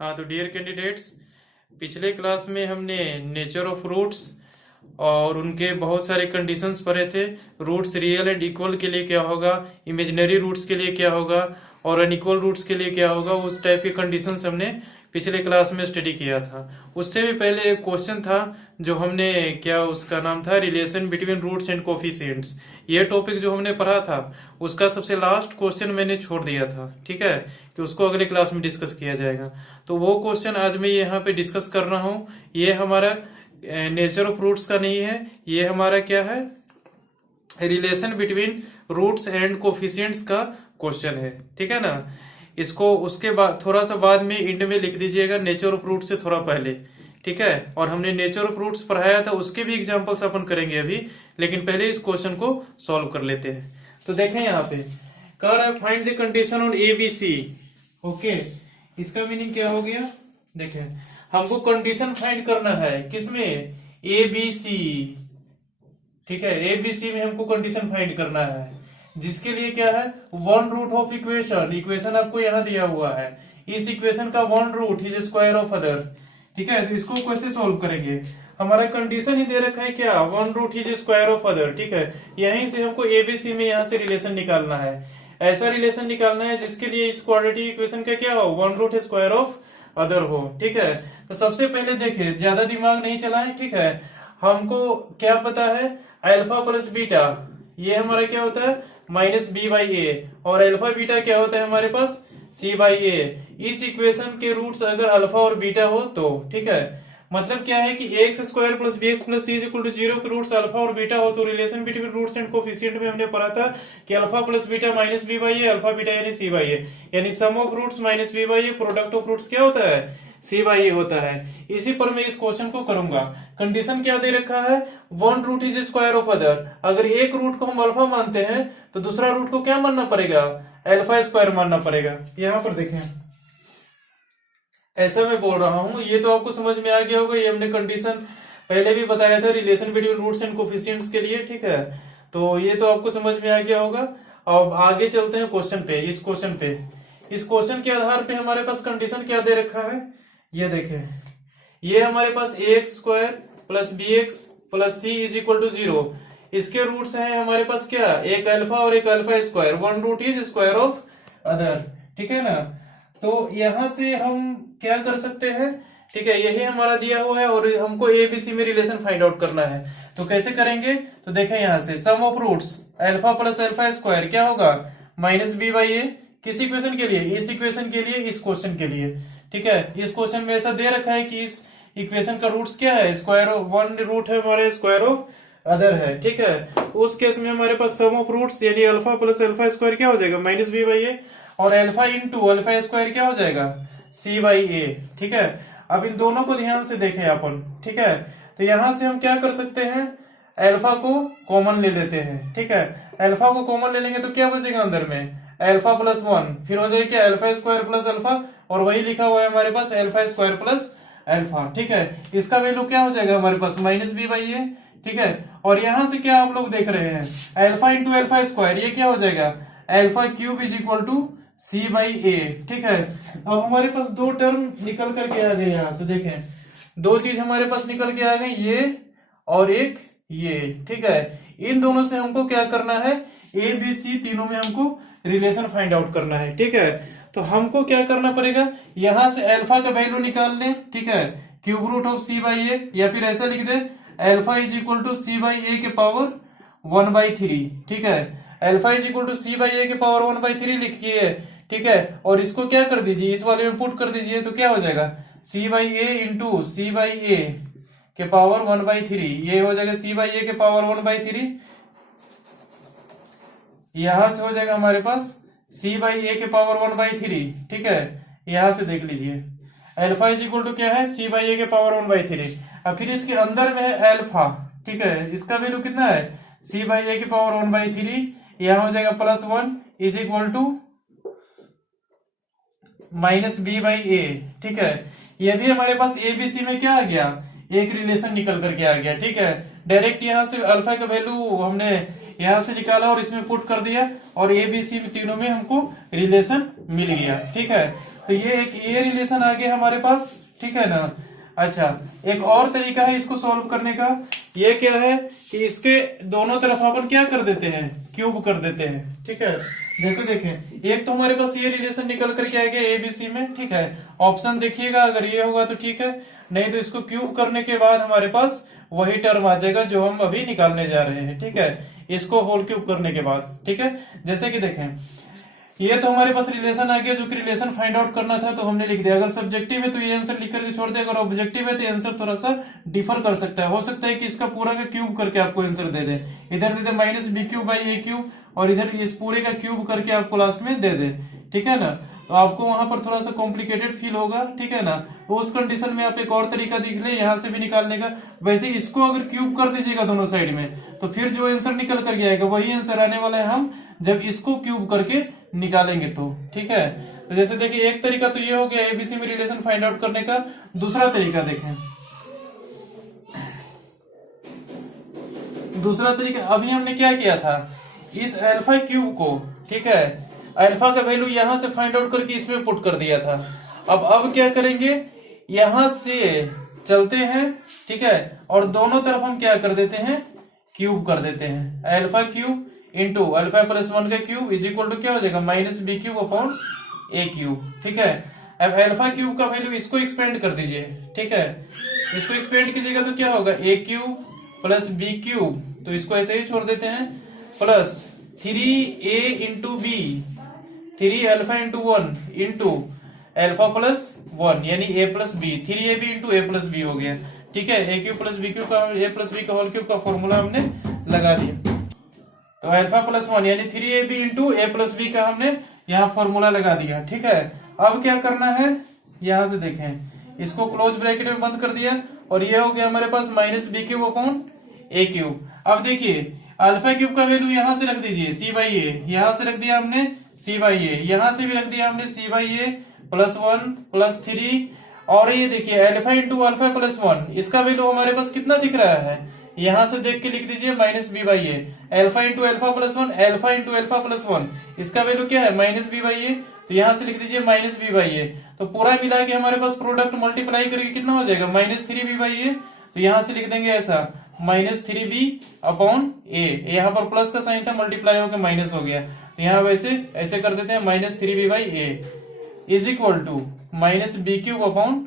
हाँ तो dear candidates, पिछले क्लास में हमने नेचर ऑफ रूट्स और उनके बहुत सारे कंडीशंस पढ़े थे। रूट्स रियल एंड इक्वल के लिए क्या होगा, इमेजिनरी रूट्स के लिए क्या होगा और अनइक्वल रूट्स के लिए क्या होगा, उस टाइप के कंडीशंस हमने पिछले क्लास में स्टडी किया था। उससे भी पहले एक क्वेश्चन था जो हमने क्या उसका नाम था, relation between roots and coefficients. ये टॉपिक जो हमने पढ़ा था उसका सबसे लास्ट क्वेश्चन मैंने छोड़ दिया था, ठीक है, कि उसको अगले क्लास में डिस्कस किया जाएगा। तो वो क्वेश्चन आज मैं यहाँ पे डिस्कस कर रहा हूँ। ये हमारा नेचर ऑफ रूट्स का नहीं है, ये हमारा क्या है, relation between roots and coefficients का क्वेश्चन है, ठीक है ना। इसको उसके बाद थोड़ा सा बाद में इंड में लिख दीजिएगा, नेचर ऑफ रूट से थोड़ा पहले, ठीक है। और हमने नेचर ऑफ रूट्स पढ़ाया था, उसके भी एग्जांपल्स अपन करेंगे अभी, लेकिन पहले इस क्वेश्चन को सॉल्व कर लेते हैं। तो देखें यहाँ पे कह रहा है find the condition on A B C. Okay, इसका मीनिंग क्या हो गया, देखें हमको कंडीशन फाइंड करना है किसमें, ए बी सी, ठीक है। ए बी सी में हमको कंडीशन फाइंड करना है, जिसके लिए क्या है, one root of equation. Equation आपको यहां दिया हुआ है, इस इक्वेशन का one root is square of other, ठीक है। तो इसको कैसे सॉल्व करेंगे, हमारा कंडीशन ही दे रखा है क्या, one root is square of other, ठीक है। यहीं से हमको एबीसी में यहाँ से रिलेशन निकालना है, ऐसा रिलेशन निकालना है जिसके लिए इस क्वाड्रेटिक इक्वेशन का क्या हो, one root square of other हो, ठीक है। तो सबसे पहले देखिए, ज्यादा दिमाग नहीं चलाएं, ठीक है। हमको क्या पता है, अल्फा प्लस बीटा, ये हमारा क्या होता है माइनस बी बाई ए, और अल्फा बीटा क्या होता है हमारे पास सी बाई ए। इस इक्वेशन के रूट्स अगर अल्फा और बीटा हो तो, ठीक है, मतलब क्या है कि x square plus b x plus c is equal to 0 के रूट्स अल्फा और बीटा हो तो relation between roots and coefficient में हमने पढ़ा था कि alpha plus beta minus B by A, alpha beta यानी सी बाई ए, यानी sum of roots minus B by a, product of roots क्या होता है, सी बाई ए होता है। इसी पर मैं इस क्वेश्चन को करूंगा। कंडीशन क्या दे रखा है, one root is square of other. अगर एक रूट को हम अल्फा मानते हैं तो दूसरा रूट को क्या मानना पड़ेगा, अल्फा स्क्वायर मानना पड़ेगा। यहां पर देखें, ऐसा मैं बोल रहा हूं, ये तो आपको समझ में आ गया होगा। ये हमने कंडीशन पहले भी बताया था relation between roots and coefficients के लिए, ठीक है। तो ये तो आपको समझ में आ गया होगा। अब आगे चलते हैं क्वेश्चन पे। इस क्वेश्चन के आधार पे हमारे पास कंडीशन क्या दे रखा है, ये देखें, ये हमारे पास a x square plus b x plus c is equal to 0। इसके रूट्स हैं हमारे पास क्या, एक अल्फा और एक alpha square, one root is square of other, ठीक है ना। तो यहां से हम क्या कर सकते हैं, ठीक है, यही हमारा दिया हुआ है और हमको एबीसी में रिलेशन फाइंड आउट करना है। तो कैसे करेंगे, तो देखें यहां से sum of roots alpha plus alpha square क्या होगा, माइनस बी बाई ए। किस इक्वेशन के लिए, इस इक्वेशन के लिए, इस क्वेश्चन के लिए, ठीक है। इस क्वेश्चन में ऐसा दे रखा है कि इस इक्वेशन का रूट्स क्या है, स्क्वायर ऑफ वन रूट है हमारे स्क्वायर ऑफ अदर है, ठीक है। उस केस में हमारे पास सम ऑफ रूट्स यानी अल्फा प्लस अल्फा स्क्वायर क्या हो जाएगा, माइनस बी बाई ए, और अल्फा इंटू अल्फा स्क्वायर क्या हो जाएगा, सी बाई ए, ठीक है। अब इन दोनों को ध्यान से देखें अपन, ठीक है। तो यहां से हम क्या कर सकते हैं, अल्फा को कॉमन ले लेते हैं, ठीक है। अल्फा को कॉमन ले लेंगे तो क्या बचेगा अंदर में, अल्फा प्लस 1, फिर हो जाएगा अल्फा स्क्वायर प्लस अल्फा, और वही लिखा हुआ है हमारे पास अल्फा स्क्वायर प्लस अल्फा, ठीक है। इसका वैल्यू क्या हो जाएगा हमारे पास माइनस बी बाई ए, ठीक है। और यहां से क्या आप लोग देख रहे हैं, अल्फा इंटू अल्फा स्क्वायर, ये क्या हो जाएगा, alpha cube is equal to c by a, ठीक है। अब हमारे पास दो टर्म निकल करके आ गए, यहां से देखें दो चीज हमारे पास निकल के आ गई, ये और एक ये, ठीक है। इन दोनों से हमको क्या करना है, ए बी सी तीनों में हमको रिलेशन फाइंड आउट करना है, ठीक है। तो हमको क्या करना पड़ेगा, यहां से अल्फा का वैल्यू निकाल लें, ठीक है, cube root of c by a, या फिर ऐसा लिख दे alpha is equal to c by a के पावर 1/3, ठीक है। Alpha is equal to c by a के पावर 1/3 लिखिए, ठीक है। और इसको क्या कर दीजिए, इस वाले में पुट कर दीजिए, तो क्या हो जाएगा c by a into c by a के पावर 1/3, ये हो जाएगा सी बाई ए के पावर 1/3। यहां से हो जाएगा हमारे पास सी बाई ए के पावर 1/3, ठीक है। यहां से देख लीजिए अल्फा इज इक्वल टू क्या है, सी बाई ए के पावर 1/3। अब फिर इसके अंदर में है अल्फा, ठीक है, इसका वैल्यू कितना है, सी बाई ए के पावर 1/3, यहां हो जाएगा plus 1 is equal to minus B by a, ठीक है। ये भी हमारे पास एबीसी में क्या आ गया, एक रिलेशन निकल करके आ गया, ठीक है। डायरेक्ट यहां से अल्फा का वैल्यू हमने यहां से निकाला और इसमें पुट कर दिया, और एबीसी में तीनों में हमको रिलेशन मिल गया, ठीक है। तो ये एक ये रिलेशन आ गया हमारे पास, ठीक है ना। अच्छा, एक और तरीका है इसको सॉल्व करने का, ये क्या है कि इसके दोनों तरफ अपन क्या कर देते हैं, क्यूब कर देते हैं, ठीक है। जैसे देखें, एक तो हमारे पास ये रिलेशन निकल करके आ गया एबीसी में, ठीक है। ऑप्शन देखिएगा, अगर ये होगा तो ठीक है, नहीं तो इसको क्यूब करने के बाद हमारे पास वही टर्म आ जाएगा जो हम अभी निकालने जा रहे हैं, ठीक है, इसको होल क्यूब करने के बाद, ठीक है। जैसे कि देखें, ये तो हमारे पास रिलेशन आ गया, जो कि रिलेशन फाइंड आउट करना था तो हमने लिख दिया। अगर सब्जेक्टिव है तो ये आंसर लिख करके छोड़ दे, अगर ऑब्जेक्टिव है तो आंसर थोड़ा सा डिफर कर सकता है, हो सकता है कि इसका पूरा का क्यूब करके आपको आंसर दे दे, इधर दे दे minus B cube by a cube, और इधर इस पूरे का क्यूब करके आपको लास्ट में दे दे, ठीक है ना। तो आपको वहां पर थोड़ा सा कॉम्प्लिकेटेड फील होगा, ठीक है ना। तो उस कंडीशन में आप एक और तरीका देख ले, यहाँ से भी निकालने का। वैसे इसको अगर क्यूब कर दीजिएगा दोनों साइड में, तो फिर जो आंसर निकल कर आएगा वही आंसर आने वाला है हम जब इसको क्यूब करके निकालेंगे तो, ठीक है। तो जैसे देखिए, एक तरीका तो ये हो गया एबीसी में रिलेशन फाइंड आउट करने का। दूसरा तरीका देखें, दूसरा तरीका अभी हमने क्या किया था, इस अल्फा क्यूब को, ठीक है, अल्फा का वैल्यू यहां से फाइंड आउट करके इसमें पुट कर दिया था। अब क्या करेंगे, यहां से चलते हैं, ठीक है, और दोनों तरफ हम क्या कर देते हैं, क्यूब कर देते हैं। Alpha cube into alpha plus 1 का क्यूब इज इक्वल टू क्या हो जाएगा, minus B cube upon A cube, ठीक है। अब अल्फा क्यूब का वैल्यू इसको एक्सपेंड कर दीजिए, ठीक है, इसको एक्सपेंड कीजिएगा तो क्या होगा, A cube plus B cube, तो इसको ऐसे ही छोड़ देते हैं, plus 3a into B, 3 alpha into 1 into alpha plus 1 यानी a plus B, 3ab into A plus B हो गया, ठीक है। A cube plus B cube का ए प्लस बी का होल क्यूब का फॉर्मूला हमने लगा दिया। तो अल्फा प्लस 1 यानी 3ab into A plus B का हमने यहाँ फॉर्मूला लगा दिया, ठीक है। अब क्या करना है, यहां से देखें, इसको क्लोज ब्रैकेट में बंद कर दिया, और ये हो गया हमारे पास minus B cube upon A cube. अब देखिए, अल्फा क्यूब का वैल्यू यहां से रख दीजिए सी बाई ए, यहां से रख दिया हमने सी बाई ए, यहां से भी रख दिया हमने सी बाई ए प्लस 1 प्लस 3, और ये देखिए अल्फा इंटू अल्फा प्लस 1, इसका वैल्यू हमारे पास कितना दिख रहा है, यहां से देख के लिख दीजिए minus B by A, alpha into alpha plus 1, alpha into alpha plus 1, इसका वैल्यू क्या है, माइनस बी बाई ए, तो यहां से लिख दीजिए माइनस बी बाई ए। तो पूरा मिला के हमारे पास प्रोडक्ट मल्टीप्लाई करके कितना हो जाएगा, माइनस 3b बाई ए, तो यहां से लिख देंगे ऐसा माइनस 3b अपॉन ए, यहाँ पर प्लस का साइन था, मल्टीप्लाई होकर माइनस हो गया, तो यहाँ वैसे ऐसे कर देते हैं minus 3b by A is equal to minus B cube upon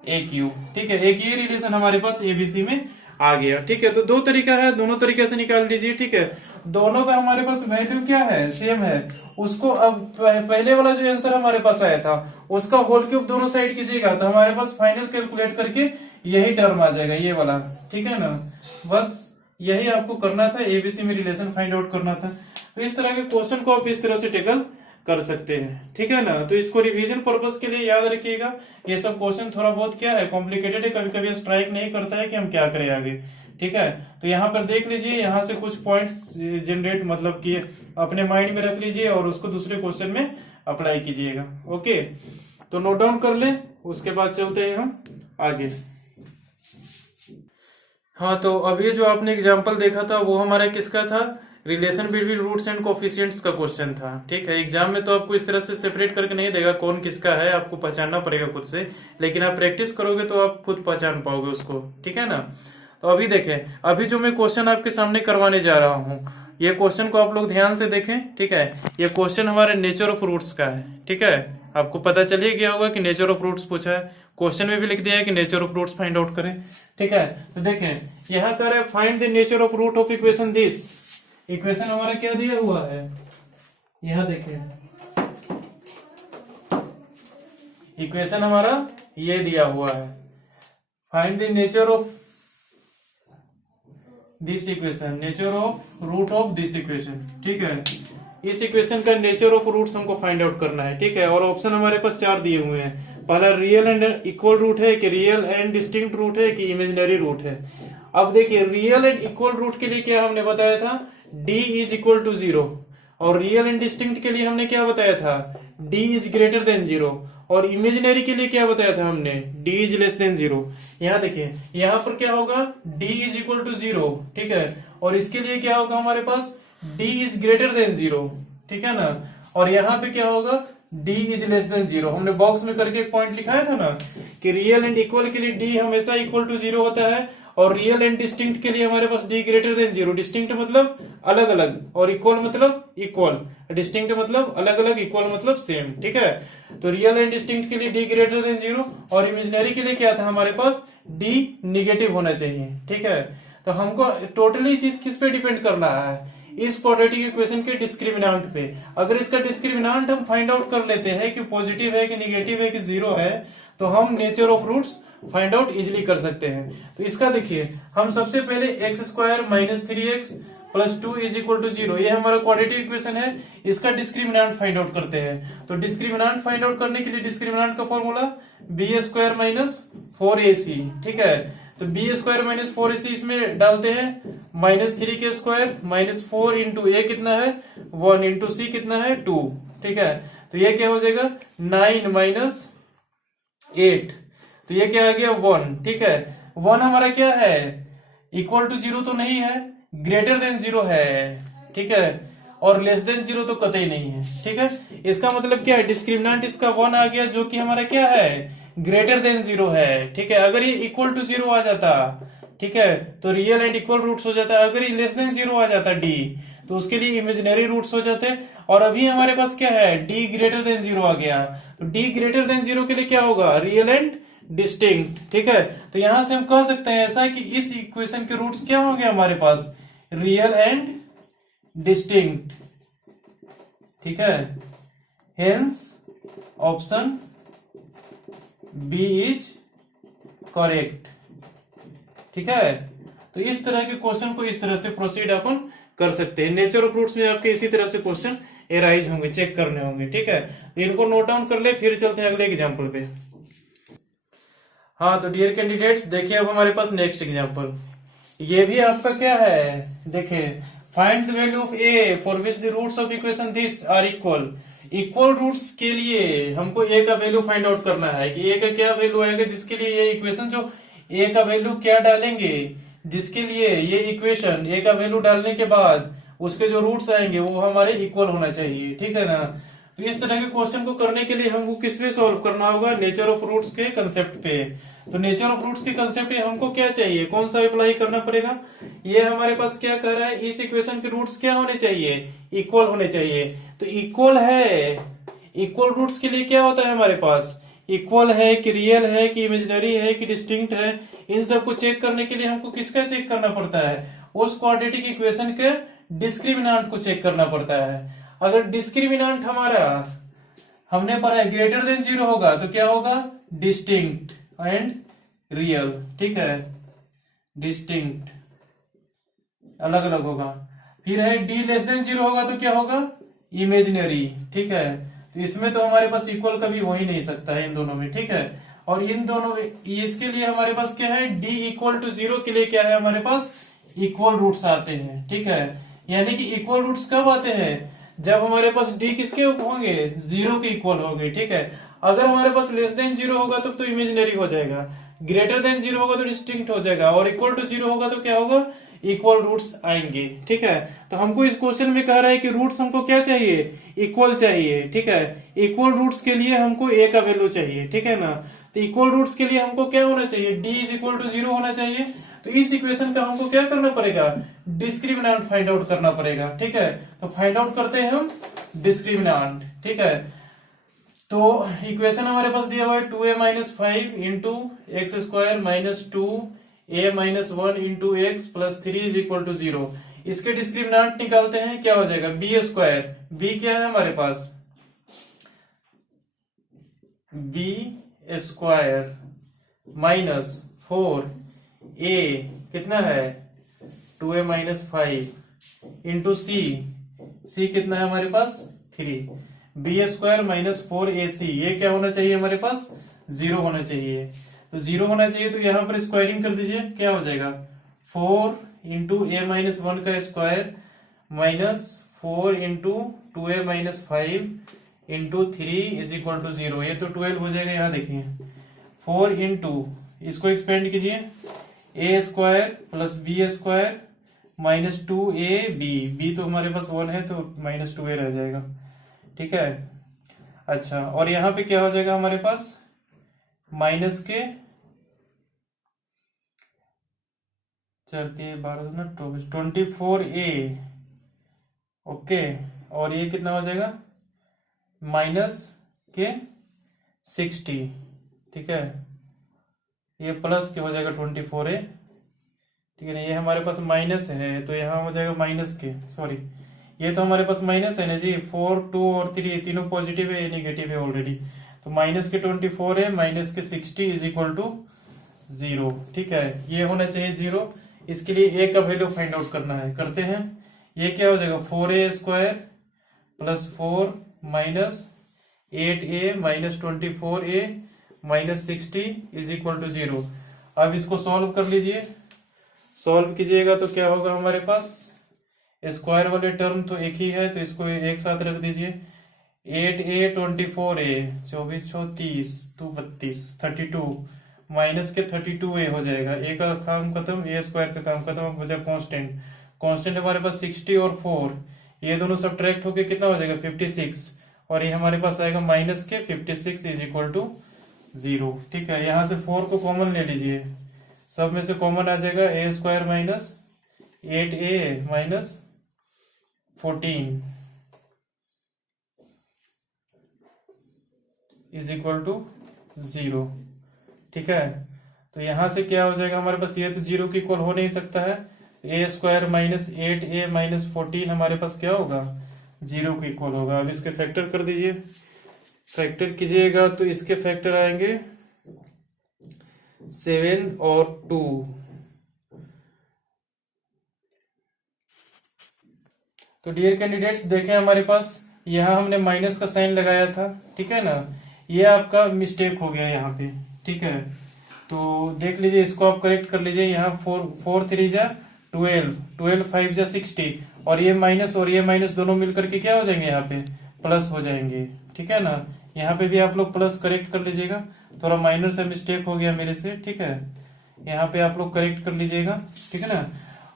A cube, ठीक है। एक ये रिलेशन हमारे पास एबीसी में आ गया, ठीक है। तो दो तरीका है, दोनों तरीके से निकाल लीजिए, ठीक है। दोनों का हमारे पास वैल्यू क्या है, सेम है। उसको अब पहले वाला जो आंसर हमारे पास आया था उसका होल क्यूब दोनों साइड कीजिएगा तो हमारे पास फाइनल कैलकुलेट करके यही टर्म आ जाएगा, ये वाला, ठीक है ना। बस यही आपको करना था, एबीसी में रिलेशन फाइंड आउट करना था। तो इस तरह के क्वेश्चन को आप इस तरह से टेकल कर सकते हैं, ठीक है ना। तो इसको रिवीजन पर्पस के लिए याद रखिएगा, ये सब क्वेश्चन थोड़ा बहुत क्या है, कॉम्प्लिकेटेड है, कभी कभी स्ट्राइक नहीं करता है कि हम क्या करें आगे, ठीक है। तो यहाँ पर देख लीजिए, यहाँ से कुछ पॉइंट्स जनरेट मतलब कि अपने माइंड में रख लीजिए और उसको दूसरे क्वेश्चन में अप्लाई कीजिएगा, ओके। तो नोट डाउन कर ले, उसके बाद चलते हैं हम आगे। हाँ, तो अभी जो आपने एग्जाम्पल देखा था वो हमारा किसका था, relation between roots and coefficients का क्वेश्चन था, ठीक है। एग्जाम में तो आपको इस तरह से सेपरेट करके नहीं देगा कौन किसका है, आपको पहचानना पड़ेगा खुद से, लेकिन आप प्रैक्टिस करोगे तो आप खुद पहचान पाओगे उसको, ठीक है ना। तो अभी देखें, अभी जो मैं क्वेश्चन आपके सामने करवाने जा रहा हूँ, ये क्वेश्चन को आप लोग ध्यान से देखें, ठीक है। ये क्वेश्चन हमारे नेचर ऑफ रूट्स का है, ठीक है। आपको पता चल ही गया होगा कि नेचर ऑफ रूट्स पूछा है, क्वेश्चन में भी लिख दिया है कि nature of roots find out करें, ठीक है। तो देखें, यहाँ कर है find the nature of root of equation this. Equation हमारा क्या दिया हुआ है, यहां देखें, इक्वेशन हमारा ये दिया हुआ है, find the nature of this equation, nature of root of this equation, ठीक है। इस इक्वेशन का नेचर ऑफ रूट्स हमको फाइंड आउट करना है, ठीक है। और ऑप्शन हमारे पास 4 दिए हुए हैं। पहला रियल एंड इक्वल रूट है कि रियल एंड डिस्टिंक्ट रूट है कि इमेजिनरी रूट है। अब देखिए, रियल एंड इक्वल रूट के लिए क्या हमने बताया था, d इज इक्वल टू 0, और रियल एंड डिस्टिंक्ट के लिए हमने क्या बताया था, d इज ग्रेटर देन 0, और इमेजिनरी के लिए क्या बताया था हमने, d इज लेस देन 0। यहाँ देखिए, यहाँ पर क्या होगा, d इज इक्वल टू 0, ठीक है, और इसके लिए क्या होगा हमारे पास, d इज ग्रेटर देन 0, ठीक है ना। और यहाँ पे क्या होगा, d इज लेस देन 0। हमने बॉक्स में करके एक पॉइंट लिखाया था ना कि रियल एंड इक्वल के लिए d हमेशा इक्वल टू 0 होता है, और रियल एंड डिस्टिंक्ट के लिए हमारे पास d ग्रेटर देन 0। डिस्टिंक्ट मतलब अलग अलग, और इक्वल मतलब इक्वल। डिस्टिंक्ट मतलब अलग अलग, इक्वल मतलब सेम, ठीक है। तो रियल एंड डिस्टिंक्ट के लिए d ग्रेटर देन 0, और इमेजिनरी के लिए क्या था हमारे पास, d निगेटिव होना चाहिए, ठीक है। तो हमको टोटली चीज किस पे डिपेंड करना है, इस क्वाड्रेटिक इक्वेशन के डिस्क्रिमिनांट पे। अगर इसका डिस्क्रिमिनांट हम फाइंड आउट कर लेते हैं कि पॉजिटिव है कि निगेटिव है कि जीरो है, तो हम nature of roots find out easily कर सकते हैं। तो इसका देखिए, हम सबसे पहले X square minus 3x plus 2 is equal to 0, ये हमारा क्वाड्रेटिक इक्वेशन है। इसका डिस्क्रिमिनांट फाइंड आउट करते हैं। तो डिस्क्रिमिनांट फाइंड आउट करने के लिए डिस्क्रिमिनांट का formula B square minus 4ac, ठीक है। तो बी स्क्वायर माइनस 4ac इसमें डालते हैं, माइनस 3 के स्क्वायर माइनस 4 इंटू ए कितना है 1 इंटू सी कितना है 2, ठीक है। तो ये क्या हो जाएगा 9 माइनस 8, तो ये क्या आ गया 1, ठीक है। 1 हमारा क्या है, इक्वल टू 0 तो नहीं है, ग्रेटर देन 0 है, ठीक है, और लेस देन 0 तो कतई नहीं है, ठीक है। इसका मतलब क्या है, डिस्क्रिमिनेंट इसका 1 आ गया, जो कि हमारा क्या है, ग्रेटर देन 0 है, ठीक है। अगर ये इक्वल टू 0 आ जाता, ठीक है, तो रियल एंड इक्वल रूट्स हो जाता। अगर ये लेस देन 0 आ जाता d, तो उसके लिए इमेजिनरी रूट्स हो जाते। और अभी हमारे पास क्या है, d ग्रेटर देन 0 आ गया, तो d ग्रेटर देन 0 के लिए क्या होगा, रियल एंड डिस्टिंक्ट, ठीक है। तो यहां से हम कह सकते हैं ऐसा कि इस इक्वेशन के रूट्स क्या होंगे हमारे पास, रियल एंड डिस्टिंक्ट, ठीक है। Hence option B is correct, ठीक है। तो इस तरह के क्वेश्चन को इस तरह से प्रोसीड अपन कर सकते हैं। नेचर ऑफ रूट्स में आपके इसी तरह से क्वेश्चन एराइज होंगे, चेक करने होंगे, ठीक है। इनको नोट डाउन कर ले, फिर चलते हैं अगले एग्जांपल पे। हाँ, तो डियर कैंडिडेट्स देखिए, अब हमारे पास नेक्स्ट एग्जांपल, ये भी आपका क्या है, देखिए, find the value of A for which the roots of equation this are equal. Equal roots के लिए हमको ए का वैल्यू फाइंड आउट करना है कि ए का क्या वैल्यू आएगा, जिसके लिए ये इक्वेशन, जो ए का वैल्यू क्या डालेंगे, जिसके लिए ये इक्वेशन ए का वैल्यू डालने के बाद उसके जो रूट्स आएंगे वो हमारे इक्वल होना चाहिए, ठीक है ना। तो इस तरह के क्वेश्चन को करने के लिए हमको किस पे सॉल्व करना होगा, नेचर ऑफ रूट्स के कंसेप्ट पे। तो नेचर ऑफ रूट्स के कंसेप्ट पे हमको क्या चाहिए, कौन सा अप्लाई करना पड़ेगा, ये हमारे पास क्या कह रहा है, इस इक्वेशन के रूट्स क्या होने चाहिए, इक्वल होने चाहिए। तो इक्वल है, इक्वल रूट्स के लिए क्या होता है हमारे पास, इक्वल है कि रियल है कि इमेजिनरी है कि डिस्टिंक्ट है, इन सब को चेक करने के लिए हमको किसका चेक करना पड़ता है, उस क्वाड्रेटिक इक्वेशन के डिस्क्रिमिनांट को चेक करना पड़ता है। अगर डिस्क्रिमिनांट हमारा हमने पढ़ा है ग्रेटर देन 0 होगा तो क्या होगा, डिस्टिंक्ट एंड रियल, ठीक है, डिस्टिंक्ट अलग अलग होगा। फिर है डी लेस देन 0 होगा तो क्या होगा, इमेजिनरी, ठीक है। तो इसमें तो हमारे पास इक्वल कभी हो ही नहीं सकता है इन दोनों में, ठीक है। और इन दोनों इसके लिए हमारे पास क्या है, डी इक्वल टू 0 के लिए क्या है हमारे पास, इक्वल रूट्स आते हैं, ठीक है। यानी कि इक्वल रूट्स कब आते हैं, जब हमारे पास डी किसके होंगे, 0 के इक्वल होंगे, ठीक है। अगर हमारे पास लेस देन 0 होगा तो इमेजिनरी हो जाएगा, ग्रेटर देन 0 होगा तो डिस्टिंक्ट हो जाएगा, और इक्वल टू 0 होगा तो क्या होगा, इक्वल रूट्स आएंगे, ठीक है। तो हमको इस क्वेश्चन में कह रहा है कि रूट्स हमको क्या चाहिए, इक्वल चाहिए, ठीक है। इक्वल रूट्स के लिए हमको ए का वैल्यू चाहिए, ठीक है ना। तो इक्वल रूट्स के लिए हमको क्या होना चाहिए, डी इज इक्वल टू 0 होना चाहिए। तो इस इक्वेशन का हमको क्या करना पड़ेगा, डिस्क्रिमिनांट फाइंड आउट करना पड़ेगा, ठीक है। तो फाइंड आउट करते हैं हम डिस्क्रिमिनांट, ठीक है। तो इक्वेशन हमारे पास दिया हुआ है 2a minus 5 into X square minus 2a minus 1 into X plus 3 is equal to 0। इसके डिस्क्रिमिनांट निकालते हैं, क्या हो जाएगा, बी स्क्वायर, बी क्या है हमारे पास, बी स्क्वायर माइनस 4a कितना है 2a माइनस 5 इंटू सी कितना है हमारे पास 3, बी स्क्वायर माइनस 4ac, ये क्या होना चाहिए हमारे पास, 0 होना चाहिए। तो 0 होना चाहिए, तो यहां पर स्क्वायरिंग कर दीजिए, क्या हो जाएगा 4 इंटू ए माइनस 1 का square minus 4 into 2a minus 5 into 3 is equal to 0। ये तो 12 हो जाएगा, यहाँ देखिए 4 इंटू, इसको एक्सपेंड कीजिए, a square plus B square minus 2ab, b तो हमारे पास 1 है तो माइनस 2a रह जाएगा, ठीक है। अच्छा, और यहाँ पे क्या हो जाएगा हमारे पास, माइनस के 24A, ओके, और ये कितना हो जाएगा, माइनस के 60, ठीक है, ये प्लस के हो जाएगा 24A, ठीक है ना, ये हमारे पास माइनस है तो यहाँ हो जाएगा माइनस के, सॉरी ये तो हमारे पास माइनस है ना जी, 4, 2 और 3 तीनों पॉजिटिव है, ये निगेटिव है ऑलरेडी, तो माइनस के 24 है, माइनस के 60 इज इक्वल टू 0, ठीक है, ये होना चाहिए 0। इसके लिए ए का वैल्यू फाइंड आउट करना है, करते हैं। ये क्या हो जाएगा, 4A² plus 4 minus 8A minus 24A minus 60 is equal to 0। अब इसको सॉल्व कर लीजिए, सॉल्व कीजिएगा तो क्या होगा हमारे पास, स्क्वायर वाले टर्म तो एक ही है तो इसको एक साथ रख दीजिए, 8A 24A 24 6 30 2 32 32 माइनस के 32A हो जाएगा, ए का काम खत्म, ए स्क्वायर का काम खत्म, अब बचा कांस्टेंट, कांस्टेंट हमारे पास 60 और 4, ये दोनों सब्ट्रैक्ट होके कितना हो जाएगा 56, और ये हमारे पास आएगा माइनस के 56 इज इक्वल टू 0, ठीक है। यहाँ से 4 को कॉमन ले लीजिए, सब में से कॉमन आ जाएगा, A² minus 8A minus 14 is equal to 0, ठीक है। तो यहां से क्या हो जाएगा हमारे पास, ये तो 0 की इक्वल हो नहीं सकता है, A² माइनस 8A माइनस 14 हमारे पास क्या होगा, 0 की इक्वल होगा। अब इसके फैक्टर कर दीजिए, फैक्टर कीजिएगा तो इसके फैक्टर आएंगे 7 और 2, तो डियर कैंडिडेट्स देखें हमारे पास यहाँ हमने माइनस का साइन लगाया था, ठीक है ना, ये आपका मिस्टेक हो गया यहाँ पे, ठीक है। तो देख लीजिए, इसको आप करेक्ट कर लीजिए, यहाँ 4 3 जा 12 12 5 जा 60, और ये माइनस दोनों मिलकर के क्या हो जाएंगे, यहाँ पे प्लस हो जाएंगे, ठीक है ना। यहाँ पे भी आप लोग प्लस करेक्ट कर लीजिएगा, थोड़ा माइनर से मिस्टेक हो गया मेरे से, ठीक है, यहाँ पे आप लोग करेक्ट कर लीजिएगा, ठीक है ना।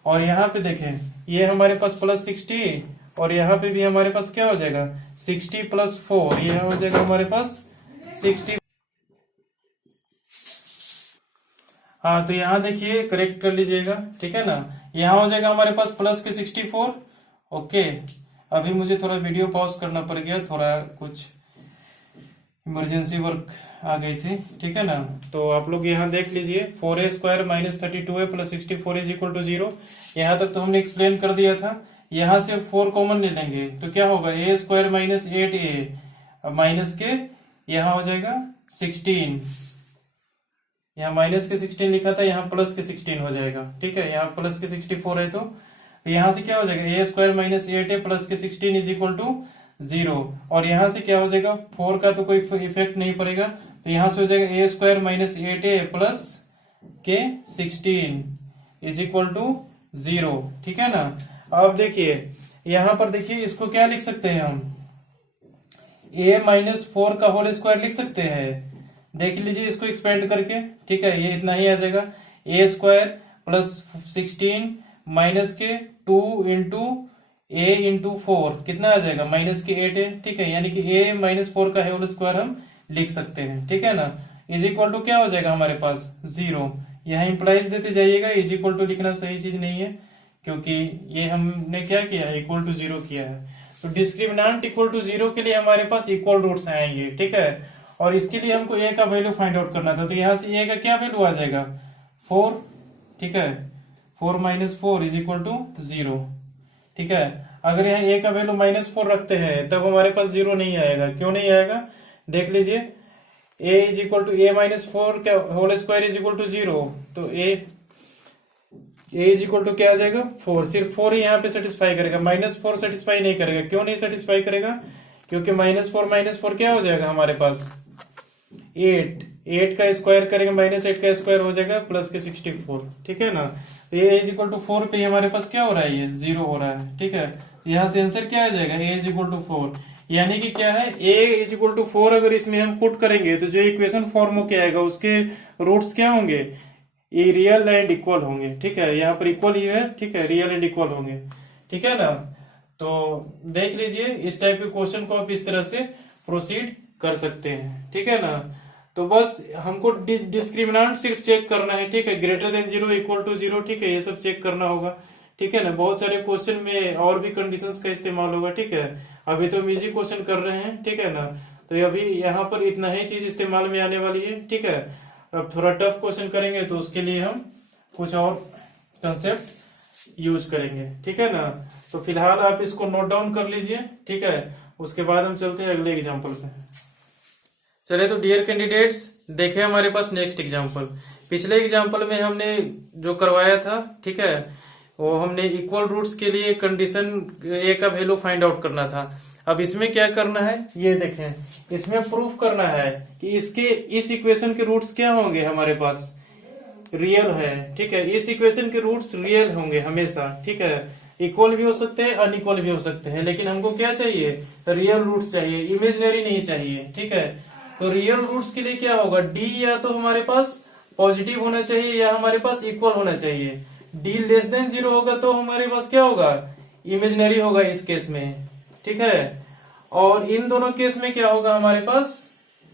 और यहाँ पे देखें, ये हमारे पास प्लस 60, और यहाँ पे भी हमारे पास क्या हो जाएगा 60 प्लस 4, ये हो जाएगा हमारे पास 60। हाँ, तो यहाँ देखिए करेक्ट कर लीजिएगा, ठीक है ना, यहाँ हो जाएगा हमारे पास प्लस के 64, ओके। अभी मुझे थोड़ा वीडियो पॉज करना पड़ गया, थोड़ा कुछ इमरजेंसी वर्क आ गई थी, ठीक है ना। तो आप लोग यहाँ देख लीजिए, 4A² minus 32A plus 64 is equal to 0, यहाँ तक तो हमने एक्सप्लेन कर दिया था। यहाँ से 4 कॉमन ले लेंगे तो क्या होगा, A² माइनस 8A माइनस के यहाँ हो जाएगा 16, यहाँ माइनस के 16 लिखा था, यहाँ प्लस के 16 हो जाएगा, ठीक है, यहाँ प्लस के 64 है तो यहाँ से क्या हो जाएगा, A² माइनस 8A प्लस के 16 इज इक्वल टू 0, और यहाँ से क्या हो जाएगा, 4 का तो कोई इफेक्ट नहीं पड़ेगा, तो यहाँ से हो जाएगा A² माइनस 8A प्लस के 16 इज इक्वल टू 0, ठीक है ना। अब देखिए यहाँ पर देखिए, इसको क्या लिख सकते हैं हम, A माइनस 4 का होल स्क्वायर लिख सकते हैं, देख लीजिए इसको एक्सपेंड करके, ठीक है, ये इतना ही आ जाएगा, A² प्लस 16 माइनस के 2 इंटू A इंटू 4 कितना आ जाएगा, माइनस के 8A, ठीक है, यानी कि A माइनस 4 का होल स्क्वायर हम लिख सकते हैं, ठीक है ना। इज इक्वल टू क्या हो जाएगा हमारे पास 0, यहाँ इंप्लाइज देते जाइएगा, इज इक्वल टू लिखना सही चीज नहीं है, क्योंकि ये हमने क्या किया है, इक्वल टू 0 किया है। तो डिस्क्रिमिनेंट इक्वल टू 0 के लिए हमारे पास इक्वल रूट्स आएंगे, ठीक है, और इसके लिए हमको A का वैल्यू फाइंड आउट करना था, तो यहाँ से A का क्या वैल्यू आ जाएगा 4, ठीक है, 4 माइनस 4 इज इक्वल टू 0, ठीक है। अगर यहाँ A का वैल्यू -4 रखते हैं तब हमारे पास 0 नहीं आएगा, क्यों नहीं आएगा, देख लीजिए, A is equal to A minus 4 क्या whole square is equal to 0, तो A इज इक्वल टू क्या आ जाएगा 4, सिर्फ 4 ही यहाँ पे सेटिस्फाई करेगा, -4 सेटिस्फाई नहीं करेगा, क्यों नहीं सेटिस्फाई करेगा, क्योंकि -4 क्या हो जाएगा हमारे पास 8 का स्क्वायर करेंगे, -8 का स्क्वायर हो जाएगा प्लस के 64, ठीक है ना। तो ये इज इक्वल टू 4 पे हमारे पास क्या हो रहा है, ये 0 हो रहा है, ठीक है। यहाँ से आंसर क्या आ जाएगा, A इज इक्वल टू 4, यानी कि क्या है, A इज इक्वल टू 4 अगर इसमें हम पुट करेंगे तो जो इक्वेशन फॉर्म होके आएगा उसके रूट्स क्या होंगे, ये रियल एंड इक्वल होंगे, ठीक है, यहाँ पर इक्वल ही है, ठीक है, रियल एंड इक्वल होंगे, ठीक है ना। तो देख लीजिए, इस टाइप के क्वेश्चन को आप इस तरह से प्रोसीड कर सकते हैं, ठीक है ना। तो बस हमको डिस्क्रिमिनांट सिर्फ चेक करना है, ठीक है, ग्रेटर देन 0 इक्वल टू 0, ठीक है, ये सब चेक करना होगा, ठीक है ना। बहुत सारे क्वेश्चन में और भी कंडीशंस का इस्तेमाल होगा, ठीक है। अभी तो हम इजी क्वेश्चन कर रहे हैं, ठीक है ना। तो अभी यहाँ पर इतना ही चीज इस्तेमाल में आने वाली है, ठीक है। अब थोड़ा टफ क्वेश्चन करेंगे तो उसके लिए हम कुछ और कंसेप्ट यूज करेंगे, ठीक है ना। तो फिलहाल आप इसको नोट डाउन कर लीजिए, ठीक है। उसके बाद हम चलते हैं अगले एग्जाम्पल पे। चलिए तो डियर कैंडिडेट्स, देखे हमारे पास नेक्स्ट एग्जाम्पल। पिछले एग्जाम्पल में हमने जो करवाया था, ठीक है, वो हमने इक्वल रूट्स के लिए कंडीशन ए का वैल्यू फाइंड आउट करना था। अब इसमें क्या करना है, ये देखें, इसमें प्रूफ करना है कि इसके इस इक्वेशन के रूट्स क्या होंगे, हमारे पास रियल है, ठीक है। इस इक्वेशन के रूट्स रियल होंगे हमेशा, ठीक है। इक्वल भी हो सकते हैं, अनइक्वल भी हो सकते हैं, लेकिन हमको क्या चाहिए, रियल रूट्स चाहिए, इमेजिनरी नहीं चाहिए, ठीक है। तो रियल रूट्स के लिए क्या होगा, डी या तो हमारे पास पॉजिटिव होना चाहिए या हमारे पास इक्वल होना चाहिए। डी लेस देन 0 होगा तो हमारे पास क्या होगा, इमेजिनरी होगा इस केस में, ठीक है। और इन दोनों केस में क्या होगा, हमारे पास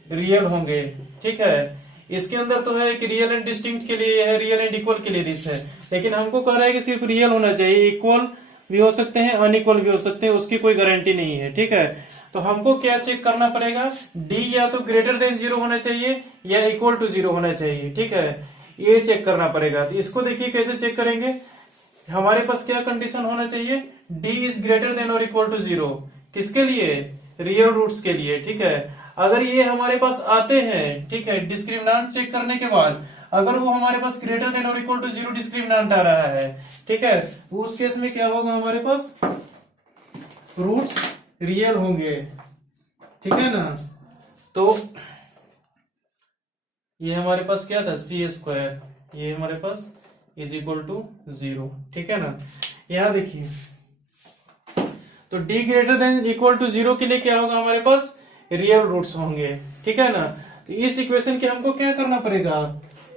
रियल होंगे, ठीक है। इसके अंदर तो है कि रियल एंड डिस्टिंक्ट के लिए है, रियल एंड इक्वल के लिए दिस है, लेकिन हमको कह रहा है कि सिर्फ रियल होना चाहिए, इक्वल भी हो सकते हैं, अनइक्वल भी हो सकते हैं, उसकी कोई गारंटी नहीं है, ठीक है। तो हमको क्या चेक करना पड़ेगा, डी या तो ग्रेटर देन 0 होना चाहिए या इक्वल टू 0 होना चाहिए, ठीक है, ये चेक करना पड़ेगा। तो इसको देखिए कैसे चेक करेंगे, हमारे पास क्या कंडीशन होना चाहिए, डी इज ग्रेटर देन और इक्वल टू 0, किसके लिए, रियल रूट्स के लिए, ठीक है। अगर ये हमारे पास आते हैं, ठीक है, डिस्क्रिमिनांट चेक करने के बाद अगर वो हमारे पास ग्रेटर देन और इक्वल टू 0 डिस्क्रिमिनांट आ रहा है, ठीक है, उस केस में क्या होगा, हमारे पास रूट्स रियल होंगे, ठीक है ना। तो ये हमारे पास क्या था, c², ये हमारे पास इज इक्वल टू 0, ठीक है ना। यहां देखिए, तो d greater than equal to 0 के लिए क्या होगा, हमारे पास रियल रूट्स होंगे, ठीक है ना। तो इस इक्वेशन के हमको क्या करना पड़ेगा,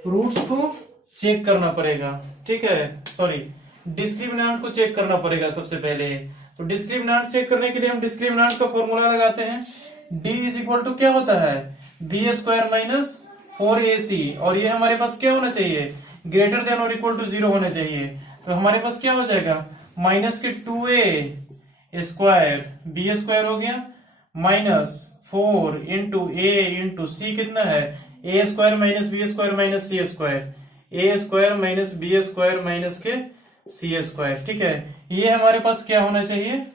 रूट्स को चेक करना पड़ेगा, ठीक है, सॉरी डिस्क्रिमिनांट को चेक करना पड़ेगा सबसे पहले। तो डिस्क्रिमिनांट चेक करने के लिए हम डिस्क्रिमिनांट का फॉर्मूला लगाते हैं, d इज इक्वल टू क्या होता है, b² माइनस 4ac, और ये हमारे पास क्या होना चाहिए, ग्रेटर देन और इक्वल टू 0 होना चाहिए। तो हमारे पास क्या हो जाएगा, माइनस के 2a² b² हो गया, माइनस 4 इंटू a इंटू सी कितना है, a² minus b² minus c², a² minus b² minus के c², ठीक है। ये हमारे पास क्या होना चाहिए,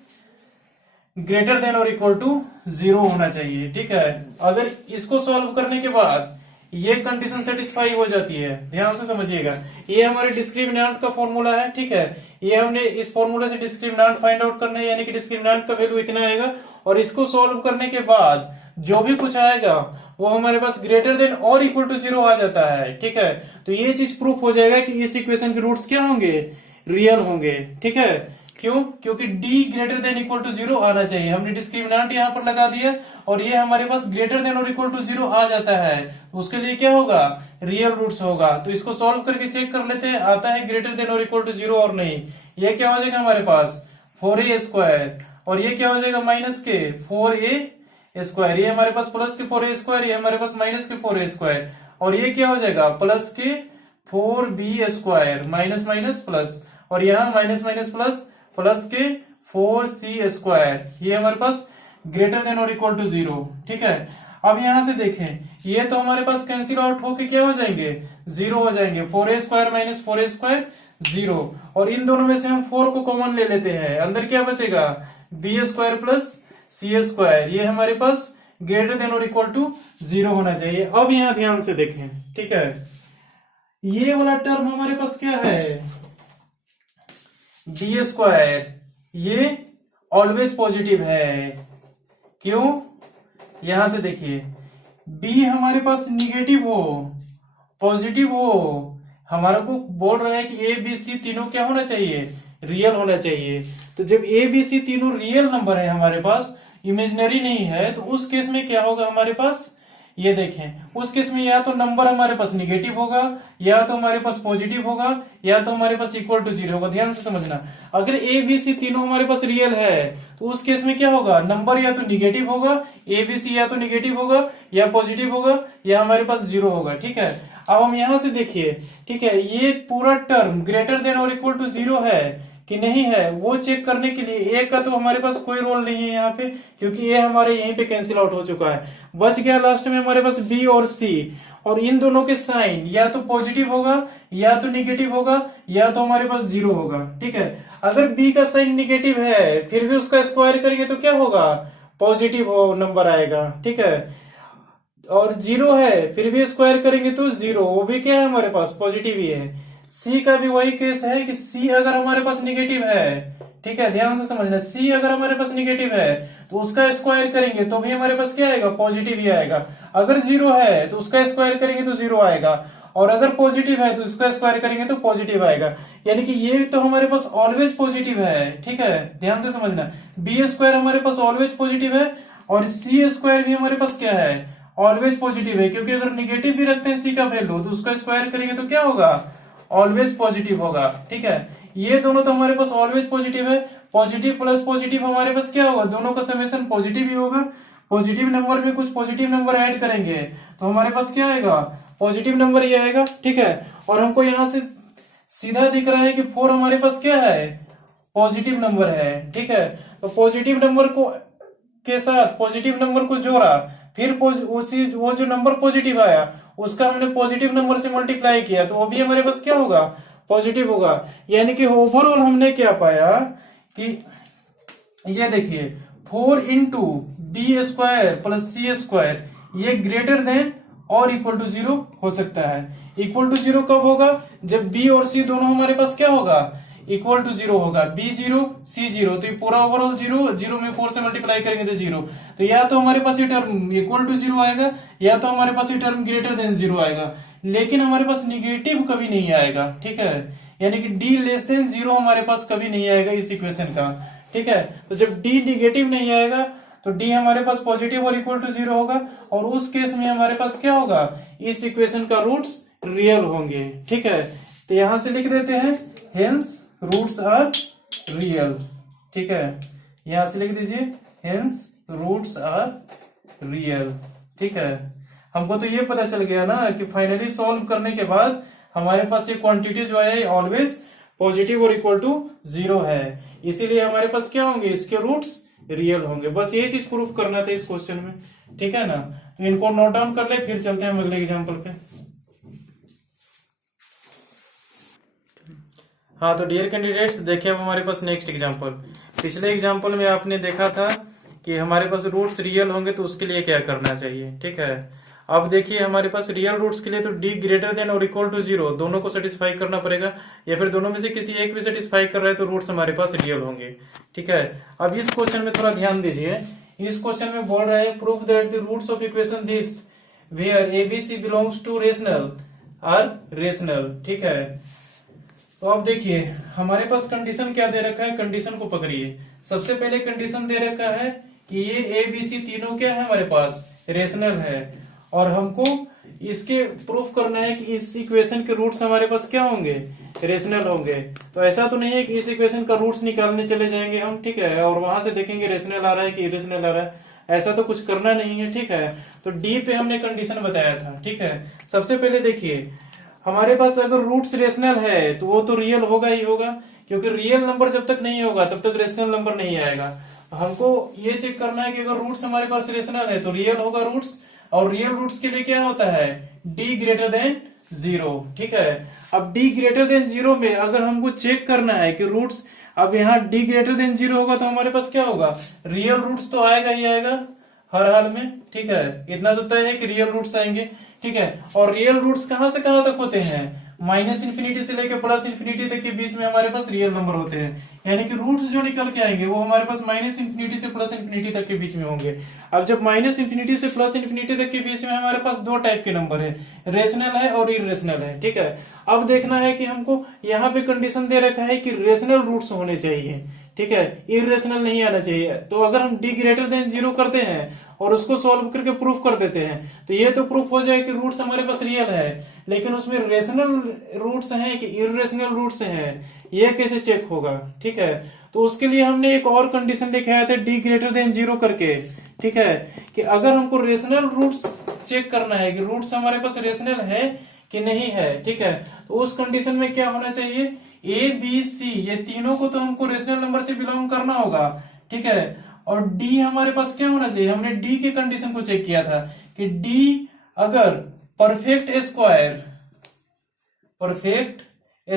ग्रेटर देन और इक्वल टू 0 होना चाहिए, ठीक है। अगर इसको सॉल्व करने के बाद ये कंडीशन सेटिस्फाई हो जाती है, ध्यान से समझिएगा, ये हमारे डिस्क्रिमिनांट का फॉर्मूला है, ठीक है। ये हमने इस फॉर्मूला से डिस्क्रिमिनांट फाइंड आउट करना है, यानी कि डिस्क्रिमिनांट का वैल्यू इतना आएगा, और इसको सॉल्व करने के बाद जो भी कुछ आएगा वो हमारे पास ग्रेटर देन और इक्वल टू 0 आ जाता है, ठीक है। तो ये चीज प्रूफ हो जाएगा कि इस इक्वेशन के रूट्स क्या होंगे, रियल होंगे, ठीक है। क्यों, क्योंकि d greater than equal to 0 आना चाहिए, हमने डिस्क्रिमिनांट यहां पर लगा दिया और ये हमारे पास ग्रेटर देन और इक्वल टू 0 आ जाता है, उसके लिए क्या होगा, रियल रूट्स होगा। तो इसको सॉल्व करके चेक कर लेते हैं, आता है ग्रेटर देन और इक्वल टू 0 और नहीं, ये क्या हो जाएगा हमारे पास 4a², और ये क्या हो जाएगा माइनस के 4a², ये हमारे पास प्लस के 4a², ये हमारे पास माइनस के 4a², और ये क्या हो जाएगा प्लस के 4b² माइनस माइनस प्लस, और यहाँ माइनस माइनस प्लस, प्लस के 4c², ये हमारे पास ग्रेटर देन और इक्वल टू 0, ठीक है। अब यहां से देखें, ये तो हमारे पास कैंसिल आउट होके क्या हो जाएंगे, 0 हो जाएंगे, 4a² माइनस 4a² 0, और इन दोनों में से हम 4 को कॉमन ले लेते हैं, अंदर क्या बचेगा, b² प्लस c², ये हमारे पास ग्रेटर देन और इक्वल टू 0 होना चाहिए। अब यहां ध्यान से देखें, ठीक है, ये वाला टर्म हमारे पास क्या है, b², ये ऑलवेज पॉजिटिव है, क्यों, यहां से देखिए, b हमारे पास निगेटिव हो पॉजिटिव हो, हमारे को बोल रहा है कि a b c तीनों क्या होना चाहिए, रियल होना चाहिए। तो जब a b c तीनों रियल नंबर है हमारे पास, इमेजिनरी नहीं है, तो उस केस में क्या होगा हमारे पास, ये देखें, उस केस में या तो नंबर हमारे पास निगेटिव होगा, या तो हमारे पास पॉजिटिव होगा, या तो हमारे पास इक्वल टू 0 होगा। ध्यान से समझना, अगर ए बी सी तीनों हमारे पास रियल है तो उस केस में क्या होगा, नंबर या तो निगेटिव होगा, ए बी सी या तो निगेटिव होगा या पॉजिटिव होगा या हमारे पास 0 होगा। ठीक है, अब हम यहां से देखिए, ठीक है, ये पूरा टर्म ग्रेटर देन और इक्वल टू 0 है कि नहीं है, वो चेक करने के लिए ए का तो हमारे पास कोई रोल नहीं है यहाँ पे, क्योंकि ए हमारे यहीं पे कैंसिल आउट हो चुका है। बच गया लास्ट में हमारे पास बी और सी, और इन दोनों के साइन या तो पॉजिटिव होगा या तो निगेटिव होगा या तो हमारे पास 0 होगा। ठीक है, अगर बी का साइन निगेटिव है फिर भी उसका स्क्वायर करेंगे तो क्या होगा, पॉजिटिव हो नंबर आएगा। ठीक है, और 0 है फिर भी स्क्वायर करेंगे तो 0, वो भी क्या है हमारे पास, पॉजिटिव ही है। सी का भी वही केस है कि सी अगर हमारे पास निगेटिव है, ठीक है, ध्यान से समझना, सी अगर हमारे पास निगेटिव है तो उसका स्क्वायर करेंगे तो भी हमारे पास क्या आएगा, पॉजिटिव ही आएगा। अगर 0 है तो उसका स्क्वायर करेंगे तो 0 आएगा, और अगर पॉजिटिव है तो इसका स्क्वायर करेंगे तो पॉजिटिव आएगा। यानी कि ये तो हमारे पास ऑलवेज पॉजिटिव है। ठीक है, ध्यान से समझना, बी स्क्वायर हमारे पास ऑलवेज पॉजिटिव है और सी स्क्वायर भी हमारे पास क्या है, ऑलवेज पॉजिटिव है, क्योंकि अगर निगेटिव भी रखते हैं सी का वैल्यू तो उसका स्क्वायर करेंगे तो क्या होगा, ऑलवेज पॉजिटिव होगा। ठीक है, ये दोनों तो हमारे पास ऑलवेज पॉजिटिव है, पॉजिटिव प्लस पॉजिटिव हमारे पास क्या होगा, दोनों का समेशन पॉजिटिव ही होगा। पॉजिटिव नंबर में कुछ पॉजिटिव नंबर ऐड करेंगे तो हमारे पास क्या आएगा, पॉजिटिव नंबर ही आएगा। ठीक है, और हमको यहां से सीधा दिख रहा है कि 4 हमारे पास क्या है, पॉजिटिव नंबर है। ठीक है, तो पॉजिटिव नंबर को के साथ पॉजिटिव नंबर को जोड़ा, फिर उसी वो जो नंबर पॉजिटिव आया उसका हमने पॉजिटिव नंबर से मल्टीप्लाई किया तो वो भी हमारे पास क्या होगा, पॉजिटिव होगा। यानी कि ओवरऑल हमने क्या पाया कि ये देखिए 4 इंटू बी स्क्वायर प्लस सी स्क्वायर ये ग्रेटर देन और इक्वल टू 0 हो सकता है। इक्वल टू 0 कब होगा, जब बी और सी दोनों हमारे पास क्या होगा, इक्वल टू 0 होगा, बी 0 सी 0, तो ये पूरा ओवरऑल 0, 0 में 4 से मल्टीप्लाई करेंगे तो 0, तो या तो हमारे पास ये टर्म इक्वल टू 0 आएगा या तो हमारे पास ये टर्म ग्रेटर देन 0 आएगा, लेकिन हमारे पास निगेटिव कभी नहीं आएगा। ठीक है, यानी कि डी लेस देन 0 हमारे पास कभी नहीं आएगा इस इक्वेशन का। ठीक है, तो जब डी निगेटिव नहीं आएगा तो डी हमारे पास पॉजिटिव और इक्वल टू 0 होगा, और उस केस में हमारे पास क्या होगा, इस इक्वेशन का रूट्स रियल होंगे। ठीक है, तो यहां से लिख देते हैं हेंस रूट्स आर रियल। ठीक है, यहां से लिख दीजिए हेंस रूट्स आर रियल। ठीक है, हमको तो ये पता चल गया ना कि फाइनली सॉल्व करने के बाद हमारे पास ये क्वांटिटी जो है ऑलवेज पॉजिटिव और इक्वल टू 0 है, इसीलिए हमारे पास क्या होंगे, इसके रूट्स रियल होंगे। बस ये चीज प्रूफ करना था इस क्वेश्चन में। ठीक है ना, तो इनको नोट डाउन कर ले, फिर चलते हैं हम अगले एग्जाम्पल पे। हाँ, तो डियर कैंडिडेट्स देखिए अब हमारे पास नेक्स्ट एग्जांपल। पिछले एग्जांपल में आपने देखा था कि हमारे पास रूट्स रियल होंगे तो उसके लिए क्या करना चाहिए। ठीक है, अब देखिए हमारे पास रियल रूट्स के लिए तो डी ग्रेटर देन और इक्वल टू 0 दोनों को सेटिस्फाई करना पड़ेगा, या फिर दोनों में से किसी एक भी सेटिस्फाई कर रहा है तो रूट्स हमारे पास रियल होंगे। ठीक है, अब इस क्वेश्चन में थोड़ा ध्यान दीजिए। इस क्वेश्चन में बोल रहा है proof that the roots of equation this where ABC belongs to rational are rational. ठीक है, तो अब देखिए हमारे पास कंडीशन क्या दे रखा है, कंडीशन को पकड़िए। सबसे पहले कंडीशन दे रखा है कि ये ए बी सी तीनों क्या है हमारे पास, रेशनल है, और हमको इसके प्रूफ करना है कि इस इक्वेशन के रूट्स हमारे पास क्या होंगे, रेशनल होंगे। तो ऐसा तो नहीं है कि इस इक्वेशन का रूट्स निकालने चले जाएंगे हम, ठीक है, और वहां से देखेंगे रेशनल आ रहा है कि इरेशनल आ रहा है, ऐसा तो कुछ करना नहीं है। ठीक है, तो डी पे हमने कंडीशन बताया था। ठीक है, सबसे पहले देखिए हमारे पास अगर रूट्स रेशनल है तो वो तो रियल होगा ही होगा, क्योंकि रियल नंबर जब तक नहीं होगा तब तक रेशनल नंबर नहीं आएगा। हमको ये चेक करना है कि अगर रूट्स हमारे पास रेशनल है तो रियल होगा रूट्स, और रियल रूट्स के लिए क्या होता है, डी ग्रेटर देन 0। ठीक है, अब डी ग्रेटर देन 0 में अगर हमको चेक करना है कि रूट्स, अब यहाँ डी ग्रेटर देन 0 होगा तो हमारे पास क्या होगा, रियल रूट्स तो आएगा ही आएगा हर हाल में। ठीक है, इतना तो तय है कि रियल रूट्स आएंगे। ठीक है, और रियल रूट्स कहां से कहां तक होते हैं, माइनस इन्फिनिटी से लेकर प्लस इन्फिनिटी तक के बीच में हमारे पास रियल नंबर होते हैं, यानी कि रूट्स जो निकल के आएंगे वो हमारे पास माइनस इन्फिनिटी से प्लस इन्फिनिटी तक के बीच में होंगे। अब जब माइनस इन्फिनिटी से प्लस इन्फिनिटी तक के बीच में हमारे पास दो टाइप के नंबर है, रेशनल है और इरेशनल है। ठीक है, अब देखना है कि हमको यहाँ पे कंडीशन दे रखा है कि रेशनल रूट्स होने चाहिए। ठीक है, इरेशनल नहीं आना चाहिए। तो अगर हम d ग्रेटर देन 0 करते हैं और उसको सॉल्व करके प्रूफ कर देते हैं तो ये तो प्रूफ हो जाए कि रूट्स हमारे पास रियल है, लेकिन उसमें रेशनल रूट्स हैं कि इरेशनल रूट्स हैं, ये कैसे चेक होगा? ठीक है, तो उसके लिए हमने एक और कंडीशन लेके आए थे d ग्रेटर देन 0 करके। ठीक है, कि अगर हमको रेशनल रूट्स चेक करना है कि रूट्स हमारे पास रेशनल है कि नहीं है, ठीक है, तो उस कंडीशन में क्या होना चाहिए? ए बी सी ये तीनों को तो हमको रेशनल नंबर से बिलोंग करना होगा। ठीक है, और डी हमारे पास क्या होना चाहिए? हमने डी के कंडीशन को चेक किया था कि डी अगर परफेक्ट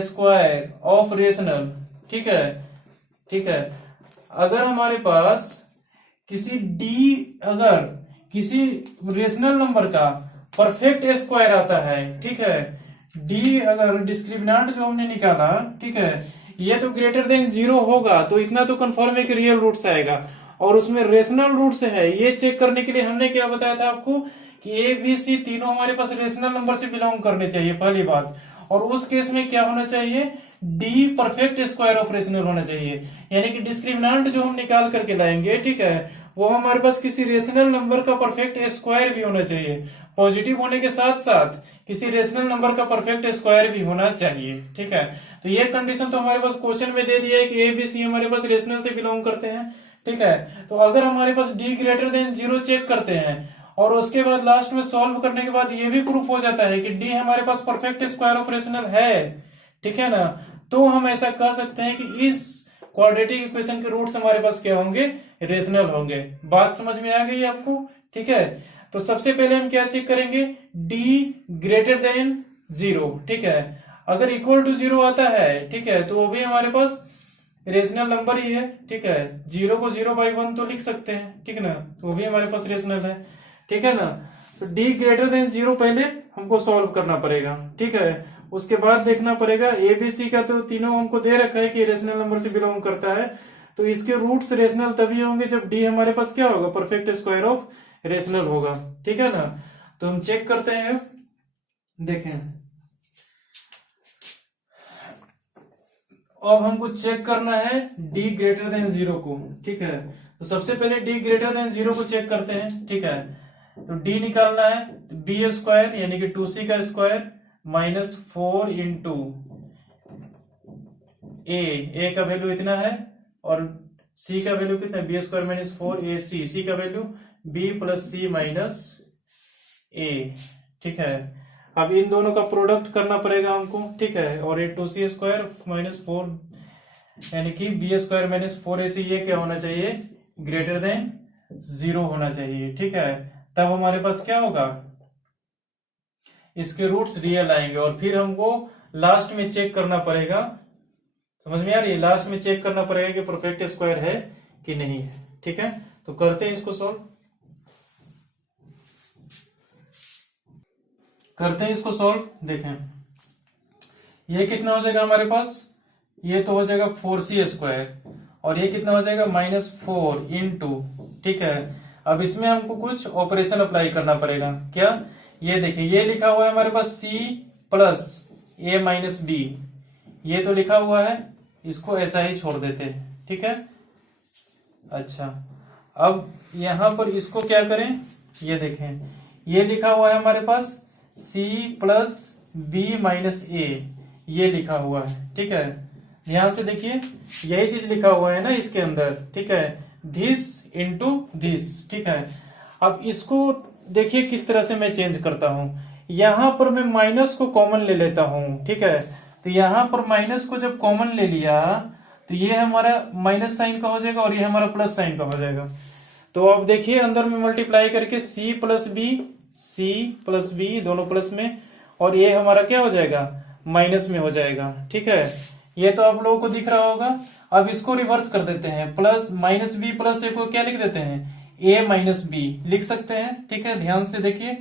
स्क्वायर ऑफ रेशनल, ठीक है, ठीक है, अगर हमारे पास किसी डी अगर किसी रेशनल नंबर का परफेक्ट स्क्वायर आता है, ठीक है, डी अगर डिस्क्रिमिनेंट जो हमने निकाला, ठीक है, ये तो ग्रेटर देन 0 होगा, तो इतना तो कंफर्म है कि रियल रूट्स आएगा, और उसमें रेशनल रूट्स है। ये चेक करने के लिए हमने क्या बताया था आपको कि ए बी सी तीनों हमारे पास रेशनल नंबर से बिलोंग करने चाहिए, पहली बात। और उस केस में क्या होना चाहिए? D perfect square of rational होना चाहिए, यानी कि डिस्क्रिमिनेंट जो हम निकाल करके लाएंगे, ठीक है, वो हमारे पास किसी रेशनल नंबर का परफेक्ट स्क्वायर भी होना चाहिए। पॉजिटिव होने के साथ साथ किसी रेशनल नंबर का परफेक्ट स्क्वायर भी होना चाहिए। ठीक है, तो ये कंडीशन तो हमारे पास क्वेश्चन में दे दिया है कि ए बी सी हमारे पास रेशनल से बिलोंग करते हैं। ठीक है, तो अगर हमारे पास डी ग्रेटर देन 0 चेक करते हैं और उसके बाद लास्ट में सॉल्व करने के बाद ये भी प्रूफ हो जाता है कि डी हमारे पास परफेक्ट स्क्वायर ऑफ रेशनल है, ठीक है ना, तो हम ऐसा कह सकते हैं कि इस क्वाड्रेटिक इक्वेशन के रूट्स हमारे पास क्या होंगे? रेशनल होंगे। बात समझ में आ गई आपको? ठीक है, तो सबसे पहले हम क्या चेक करेंगे? d greater then 0। ठीक है, अगर इक्वल टू 0 आता है, ठीक है, तो वो भी हमारे पास रेशनल नंबर ही है। ठीक है, 0 को 0/1 तो लिख सकते हैं, ठीक है ना, तो वो भी हमारे पास रेशनल है। ठीक है ना, तो d ग्रेटर देन 0 पहले हमको सॉल्व करना पड़ेगा। ठीक है, उसके बाद देखना पड़ेगा ए बी सी का तो तीनों हमको दे रखा है कि रेशनल नंबर से बिलोंग करता है, तो इसके रूट्स रेशनल तभी होंगे जब डी हमारे पास क्या होगा? परफेक्ट स्क्वायर ऑफ रेशनल होगा। ठीक है ना, तो हम चेक करते हैं, देखें, अब हमको चेक करना है डी ग्रेटर देन 0 को। ठीक है, तो सबसे पहले डी ग्रेटर देन 0 को चेक करते हैं। ठीक है, तो डी निकालना है, बी स्क्वायर यानी कि 2c का स्क्वायर माइनस 4 इंटू ए का वैल्यू इतना है और सी का वैल्यू कितना है? बी स्क्वायर माइनस 4 सी का वैल्यू बी प्लस सी माइनस ए। ठीक है, अब इन दोनों का प्रोडक्ट करना पड़ेगा हमको। ठीक है, और ये 2c स्क्वायर माइनस 4 यानी कि बी स्क्वायर माइनस 4ac, ये क्या होना चाहिए? ग्रेटर देन 0 होना चाहिए। ठीक है, तब हमारे पास क्या होगा? इसके रूट्स रियल आएंगे और फिर हमको लास्ट में चेक करना पड़ेगा। समझ में आ रही है? लास्ट में चेक करना पड़ेगा कि परफेक्ट स्क्वायर है कि नहीं है। ठीक है, तो करते हैं इसको सॉल्व, करते हैं इसको सॉल्व। देखें, ये कितना हो जाएगा हमारे पास? ये तो हो जाएगा 4c स्क्वायर और ये कितना हो जाएगा? -4 इंटू। ठीक है, अब इसमें हमको कुछ ऑपरेशन अप्लाई करना पड़ेगा। क्या? ये देखिए, ये लिखा हुआ है हमारे पास c plus a minus b, ये तो लिखा हुआ है, इसको ऐसा ही छोड़ देते हैं। ठीक है, अच्छा, अब यहां पर इसको क्या करें? ये देखें, ये लिखा हुआ है हमारे पास c plus b minus a, ये लिखा हुआ है। ठीक है, ध्यान से देखिए, यही चीज लिखा हुआ है ना इसके अंदर। ठीक है, दिस इंटू दिस। ठीक है, अब इसको देखिए किस तरह से मैं चेंज करता हूं। यहां पर मैं माइनस को कॉमन ले लेता हूं। ठीक है, तो यहां पर माइनस को जब कॉमन ले लिया तो ये हमारा माइनस साइन का हो जाएगा और ये हमारा प्लस साइन का हो जाएगा। तो अब देखिए, अंदर में मल्टीप्लाई करके c प्लस बी दोनों प्लस में, और ये हमारा क्या हो जाएगा? माइनस में हो जाएगा। ठीक है, ये तो आप लोगों को दिख रहा होगा। अब इसको रिवर्स कर देते हैं, प्लस माइनस बी प्लस ए को क्या लिख देते हैं? a माइनस बी लिख सकते हैं। ठीक है, ध्यान से देखिए,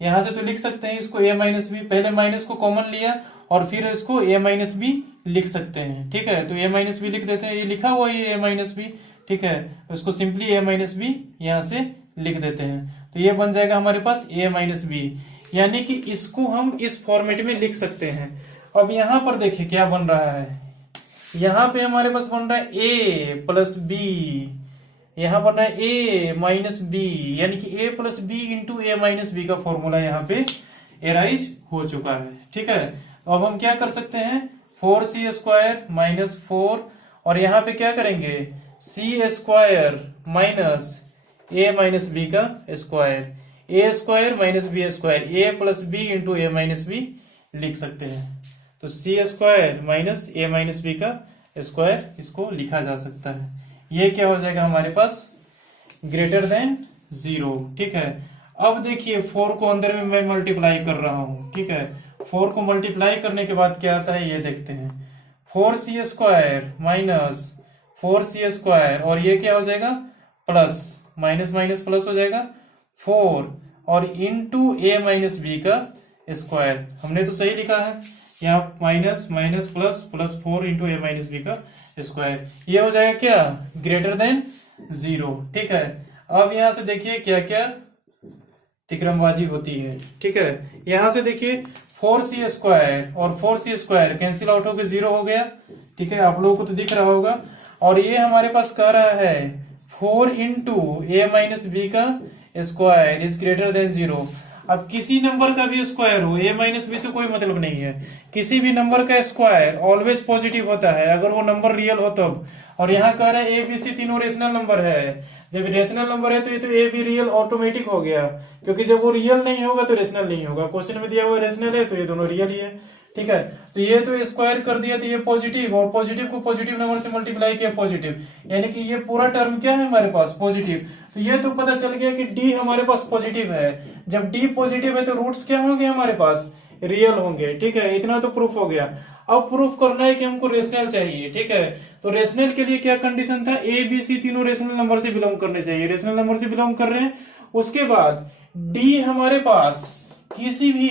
यहां से तो लिख सकते हैं इसको a माइनस बी, पहले माइनस को कॉमन लिया और फिर इसको a माइनस बी लिख सकते हैं। ठीक है, तो a माइनस बी लिख देते हैं, ये लिखा हुआ है a माइनस बी। ठीक है, इसको सिंपली a माइनस बी यहां से लिख देते हैं, तो ये बन जाएगा हमारे पास a माइनस बी, यानी कि इसको हम इस फॉर्मेट में लिख सकते हैं। अब यहां पर देखिए क्या बन रहा है, यहाँ पे हमारे पास बन रहा है ए प्लस बी, यहाँ बन रहा है ए माइनस बी, यानी कि ए plus B into a minus b का फॉर्मूला यहाँ पे एराइज हो चुका है। ठीक है, अब हम क्या कर सकते हैं, 4c² माइनस 4, और यहाँ पे क्या करेंगे, c² माइनस ए माइनस बी का square, a² minus b², A plus B into a minus B लिख सकते हैं। तो c² माइनस ए माइनस बी का स्क्वायर इसको लिखा जा सकता है। ये क्या हो जाएगा हमारे पास, ग्रेटर देन 0। ठीक है, अब देखिए 4 को अंदर में मैं मल्टीप्लाई कर रहा हूं। ठीक है, 4 को मल्टीप्लाई करने के बाद क्या आता है ये देखते हैं, 4c² माइनस 4c², और ये क्या हो जाएगा, प्लस माइनस माइनस प्लस हो जाएगा 4, और इंटू ए माइनस बी का स्क्वायर। हमने तो सही लिखा है, यहाँ minus minus plus plus 4 into a minus b का स्क्वायर, ये हो जाएगा क्या, ग्रेटर देन 0। ठीक है, अब यहां से देखिए क्या क्या तिकड़मबाजी होती है। ठीक है, यहां से देखिए 4c² और 4c² कैंसिल आउट होकर 0 हो गया। ठीक है, आप लोगों को तो दिख रहा होगा, और ये हमारे पास कह रहा है 4 इंटू ए माइनस बी का स्क्वायर इज ग्रेटर देन 0। अब किसी नंबर का भी स्क्वायर हो, ए माइनस बी से कोई मतलब नहीं है, किसी भी नंबर का स्क्वायर ऑलवेज पॉजिटिव होता है अगर वो नंबर रियल हो तब। और यहाँ कह रहा है ए बी सी तीनों रेशनल नंबर है, जब रेशनल नंबर है तो ये तो ए बी रियल ऑटोमेटिक हो गया, क्योंकि जब वो रियल नहीं होगा तो रेशनल नहीं होगा। क्वेश्चन में दिया हुआ रेशनल है तो ये दोनों रियल ही है। ठीक है, तो ये तो स्क्वायर कर दिया तो ये पॉजिटिव, और पॉजिटिव को पॉजिटिव नंबर से मल्टीप्लाई किया पॉजिटिव, यानी कि ये पूरा टर्म क्या है हमारे पास, पॉजिटिव। तो ये तो पता चल गया कि डी हमारे पास पॉजिटिव है। जब डी पॉजिटिव है तो रूट्स क्या होंगे हमारे पास, रियल होंगे। ठीक है, इतना तो प्रूफ हो गया। अब प्रूफ करना है कि हमको रेशनल चाहिए। ठीक है, तो रेशनल के लिए क्या कंडीशन था, ए बी सी तीनों रेशनल नंबर से बिलोंग करने चाहिए, रेशनल नंबर से बिलोंग कर रहे हैं। उसके बाद डी हमारे पास किसी भी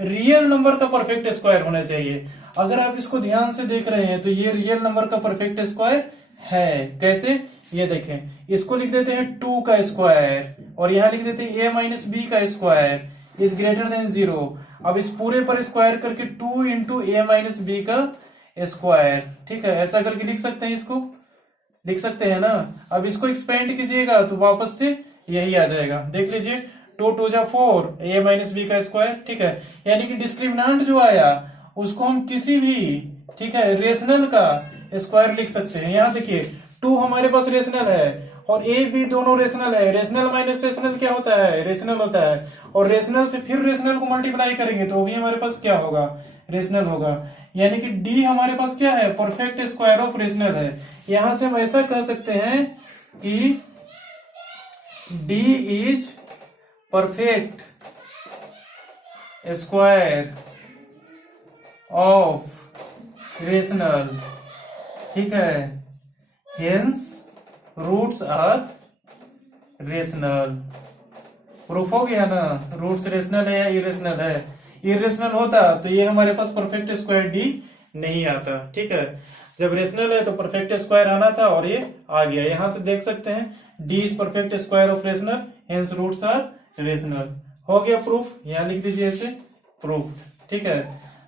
रियल नंबर का परफेक्ट स्क्वायर होना चाहिए। अगर आप इसको ध्यान से देख रहे हैं तो ये रियल नंबर का परफेक्ट स्क्वायर है। कैसे, ये देखें, इसको लिख देते हैं 2 का स्क्वायर, और यहां लिख देते हैं ए माइनस बी का स्क्वायर इज ग्रेटर देन 0। अब इस पूरे पर स्क्वायर करके 2 इंटू ए माइनस बी का स्क्वायर। ठीक है, ऐसा करके लिख सकते हैं, इसको लिख सकते हैं ना। अब इसको एक्सपेंड कीजिएगा तो वापस से यही आ जाएगा, देख लीजिए, 2 2 जा 4 ए माइनस बी का स्क्वायर। ठीक है, यानी कि डिस्क्रिमिनांट जो आया उसको हम किसी भी, ठीक है, रेशनल का स्क्वायर लिख सकते हैं। यहाँ देखिए 2 हमारे पास रेशनल है और ए बी दोनों रेशनल है। रेशनल माइनस रेशनल क्या होता है, रेशनल होता है, और रेशनल से फिर रेशनल को मल्टीप्लाई करेंगे तो भी हमारे पास क्या होगा, रेशनल होगा। यानी कि डी हमारे पास क्या है, परफेक्ट स्क्वायर ऑफ रेशनल है। यहां से हम ऐसा कह सकते हैं कि D is perfect square of rational. ठीक है, hence roots are rational. Proof हो गया ना, रूट्स रेशनल है या इरेशनल है। इरेशनल होता तो ये हमारे पास परफेक्ट स्क्वायर डी नहीं आता। ठीक है, जब रेशनल है तो परफेक्ट स्क्वायर आना था और ये आ गया। यहां से देख सकते हैं D is perfect square of rational, hence roots are rational. हो गया प्रूफ, यहां लिख दीजिए ऐसे, प्रूफ। ठीक है,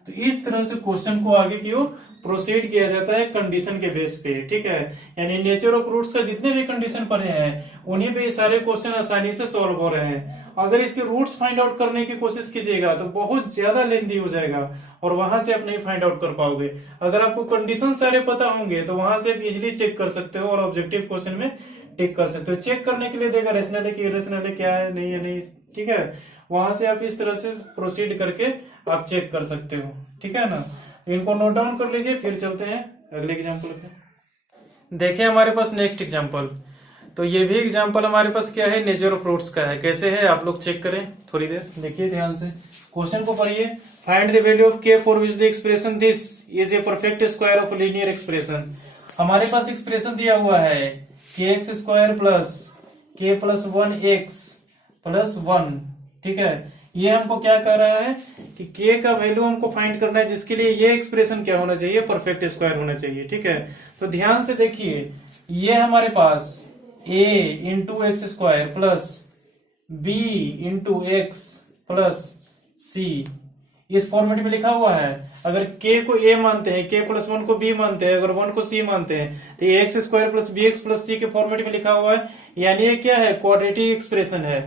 तो इस तरह से क्वेश्चन को आगे की ओर प्रोसीड किया जाता है कंडीशन के बेस पे। ठीक है, यानी नेचर ऑफ रूट्स का जितने भी कंडीशन पढ़े हैं उन्हीं पे ये सारे क्वेश्चन आसानी से सॉल्व हो रहे हैं। अगर इसके रूट्स फाइंड आउट करने की कोशिश कीजिएगा तो बहुत ज्यादा लेंथी हो जाएगा और वहां से आप नहीं फाइंड आउट कर पाओगे। अगर आपको कंडीशन सारे पता होंगे तो वहां से आप इजिली चेक कर सकते हो और ऑब्जेक्टिव क्वेश्चन में टिक कर सकते हो। चेक करने के लिए देगा रेशनल है कि इरेशनल है, क्या है, नहीं है, नहीं। ठीक है, वहां से आप इस तरह से प्रोसीड करके आप चेक कर सकते हो। ठीक है ना, इनको नोट डाउन कर लीजिए, फिर चलते हैं अगले एग्जाम्पल पे। देखिए हमारे पास नेक्स्ट एग्जाम्पल, तो ये भी एग्जाम्पल हमारे पास क्या है, नेचर ऑफ रूट्स का है। कैसे है आप लोग चेक करें थोड़ी देर, देखिए ध्यान से, क्वेश्चन को पढ़िए। फाइंड द वैल्यू ऑफ के for which the expression this is a perfect square of linear expression. हमारे पास एक्सप्रेशन दिया हुआ है के एक्स स्क्वायर प्लस के प्लस 1x प्लस 1। ठीक है, ये हमको क्या कह रहा है कि k का वैल्यू हमको फाइंड करना है, जिसके लिए ये एक्सप्रेशन क्या होना चाहिए, परफेक्ट स्क्वायर होना चाहिए। ठीक है, तो ध्यान से देखिए, ये हमारे पास a into X square plus b into X plus c, इस फॉर्मेट में लिखा हुआ है। अगर k को a मानते हैं, k प्लस 1 को b मानते हैं, अगर 1 को c मानते हैं, तो ये x square plus b x plus c के फॉर्मेट में लिखा हुआ है। यानी ये क्या है, क्वाड्रेटिक एक्सप्रेशन है।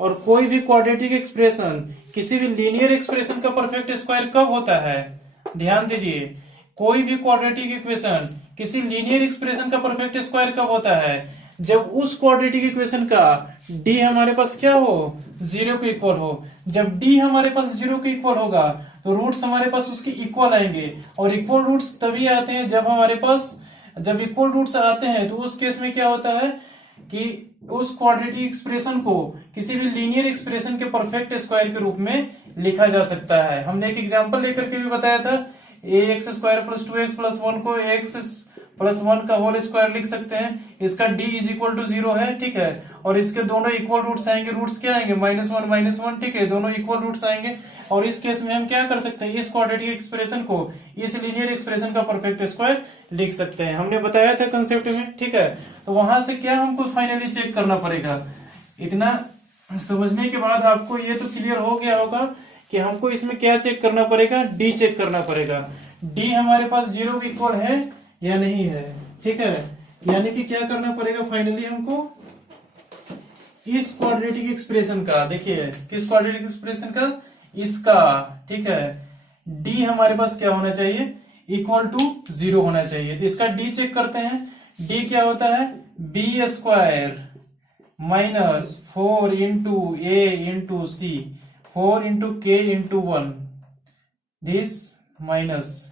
और कोई भी क्वाड्रेटिक एक्सप्रेशन किसी भी लीनियर एक्सप्रेशन का परफेक्ट स्क्वायर कब होता है, ध्यान दीजिए, कोई भी क्वाड्रेटिक इक्वेशन किसी लीनियर एक्सप्रेशन का परफेक्ट स्क्वायर कब होता है, जब उस क्वाड्रेटिक इक्वेशन का d हमारे पास क्या हो, 0 के इक्वल हो। जब d हमारे पास 0 के इक्वल होगा तो रूट्स हमारे पास उसके इक्वल आएंगे। और इक्वल रूट्स तभी आते हैं जब हमारे पास, जब इक्वल रूट्स आते हैं तो उस केस में क्या होता है कि उस क्वाड्रेटिक एक्सप्रेशन को किसी भी लीनियर एक्सप्रेशन के परफेक्ट स्क्वायर के रूप में लिखा जा सकता है। हमने एक एग्जांपल लेकर के भी बताया था, a x square plus 2x plus 1 को एक्स प्लस 1 का होल स्क्वायर लिख सकते हैं। इसका d इज इक्वल टू 0 है, ठीक है। और इसके दोनों इक्वल रूट्स आएंगे, रूट्स क्या आएंगे, -1 ठीक है, दोनों इक्वल रूट्स आएंगे। और इस केस में हम क्या कर सकते हैं, इस क्वाड्रेटिक एक्सप्रेशन को इस लीनियर एक्सप्रेशन का परफेक्ट स्क्वायर लिख सकते हैं। हमने बताया था कंसेप्ट में, ठीक है। तो वहां से क्या हमको फाइनली चेक करना पड़ेगा। इतना समझने के बाद आपको ये तो क्लियर हो गया होगा कि हमको इसमें क्या चेक करना पड़ेगा, डी चेक करना पड़ेगा। डी हमारे पास 0 के इक्वल है या नहीं है, ठीक है। यानी कि क्या करना पड़ेगा फाइनली हमको, इस क्वाड्रेटिक एक्सप्रेशन का, देखिए किस क्वाड्रेटिक एक्सप्रेशन का, इसका, ठीक है, डी हमारे पास क्या होना चाहिए, इक्वल टू 0 होना चाहिए। तो इसका डी चेक करते हैं। डी क्या होता है, B square minus 4 into A into C 4 into K into 1 this minus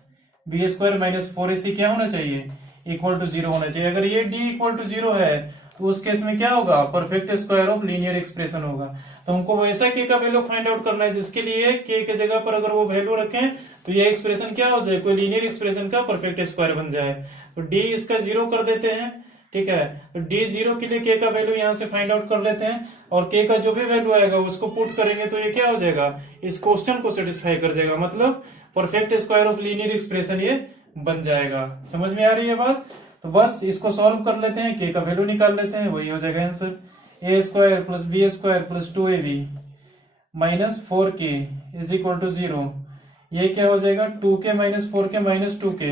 B square minus 4ac क्या होना चाहिए, इक्वल टू 0 होना चाहिए। अगर ये d इक्वल टू 0 है तो उस केस में क्या होगा, perfect square of linear expression होगा। तो हमको वैसा k का वैल्यू फाइंड आउट करना है जिसके लिए k के जगह पर अगर वो वैल्यू रखें तो ये एक्सप्रेशन क्या हो जाए, कोई लीनियर एक्सप्रेशन का परफेक्ट स्क्वायर बन जाए। तो d इसका 0 कर देते हैं, ठीक है। तो d 0 के लिए k का वैल्यू यहां से फाइंड आउट कर लेते हैं और k का जो भी वैल्यू आएगा उसको पुट करेंगे तो ये क्या हो जाएगा, इस क्वेश्चन को सेटिस्फाई कर जाएगा, मतलब perfect square of linear expression ये बन जाएगा। समझ में आ रही है बात। तो बस इसको सॉल्व कर लेते हैं, k का वैल्यू निकाल लेते हैं, वही हो जाएगा answer, A square plus B square plus 2ab minus 4k is equal to 0। ये क्या हो जाएगा, 2k minus 4k minus 2k,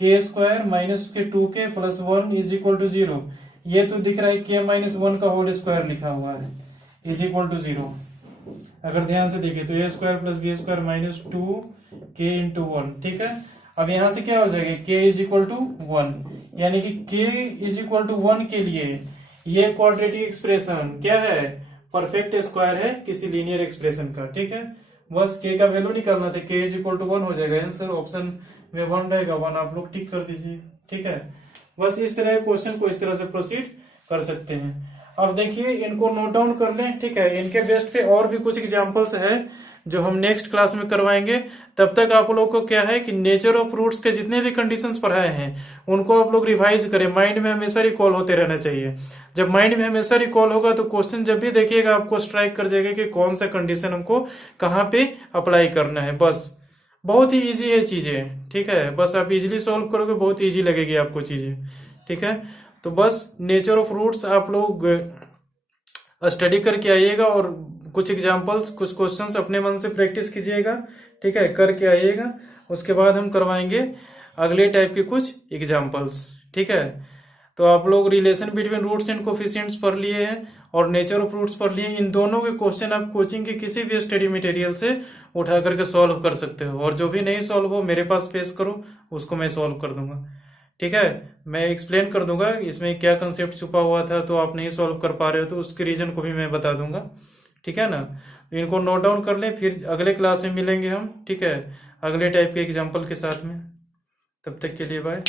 k square minus K 2k plus 1 is equal to 0। ये तो दिख रहा है k माइनस 1 का होल स्क्वायर लिखा हुआ है, इज इक्वल टू 0। अगर ध्यान से देखिए तो a square plus B square minus 2k into 1, ठीक है। अब यहां से क्या हो जाएगा, k इज इक्वल टू 1, यानी कि k इज इक्वल टू 1 के लिए ये क्वाड्रेटिक एक्सप्रेशन क्या है, परफेक्ट स्क्वायर है किसी लीनियर एक्सप्रेशन का, ठीक है। बस k का वैल्यू निकालना था, k इज इक्वल टू 1 हो जाएगा आंसर, ऑप्शन में 1 रहेगा, 1 आप लोग टिक कर दीजिए, ठीक है। बस इस तरह क्वेश्चन को इस तरह से प्रोसीड कर सकते हैं। अब देखिए इनको नोट डाउन कर लें, ठीक है। इनके बेस्ट पे और भी कुछ एग्जांपल्स है जो हम नेक्स्ट क्लास में करवाएंगे। तब तक आप लोग को क्या है कि नेचर ऑफ रूट्स के जितने भी कंडीशंस पढ़ाए हैं उनको आप लोग रिवाइज करें, माइंड में हमेशा रिकॉल होते रहना चाहिए। जब माइंड में हमेशा रिकॉल होगा तो क्वेश्चन जब भी देखिएगा आपको स्ट्राइक कर जाएगा कि कौन सा कंडीशन हमको कहाँ पे अप्लाई करना है। बस बहुत ही ईजी है चीजें, ठीक है। बस आप इजीली सॉल्व करोगे, बहुत ईजी लगेगी आपको चीजें, ठीक है। तो बस नेचर ऑफ रूट्स आप लोग स्टडी करके आइएगा और कुछ एग्जांपल्स, कुछ क्वेश्चंस अपने मन से प्रैक्टिस कीजिएगा, ठीक है, करके आइएगा। उसके बाद हम करवाएंगे अगले टाइप के कुछ एग्जांपल्स, ठीक है। तो आप लोग relation between roots and coefficients पढ़ लिए हैं और नेचर ऑफ रूट्स पढ़ लिए। इन दोनों के क्वेश्चन आप कोचिंग के किसी भी स्टडी मटेरियल से उठा करके सॉल्व कर सकते हो, और जो भी नहीं सॉल्व हो मेरे पास पेश करो, उसको मैं सॉल्व कर दूंगा, ठीक है। मैं एक्सप्लेन कर दूंगा इसमें क्या कंसेप्ट छुपा हुआ था, तो आप नहीं सॉल्व कर पा रहे हो तो उसके रीजन को भी मैं बता दूंगा, ठीक है ना। इनको नोट डाउन कर लें, फिर अगले क्लास में मिलेंगे हम, ठीक है, अगले टाइप के एग्जाम्पल के साथ में। तब तक के लिए बाय।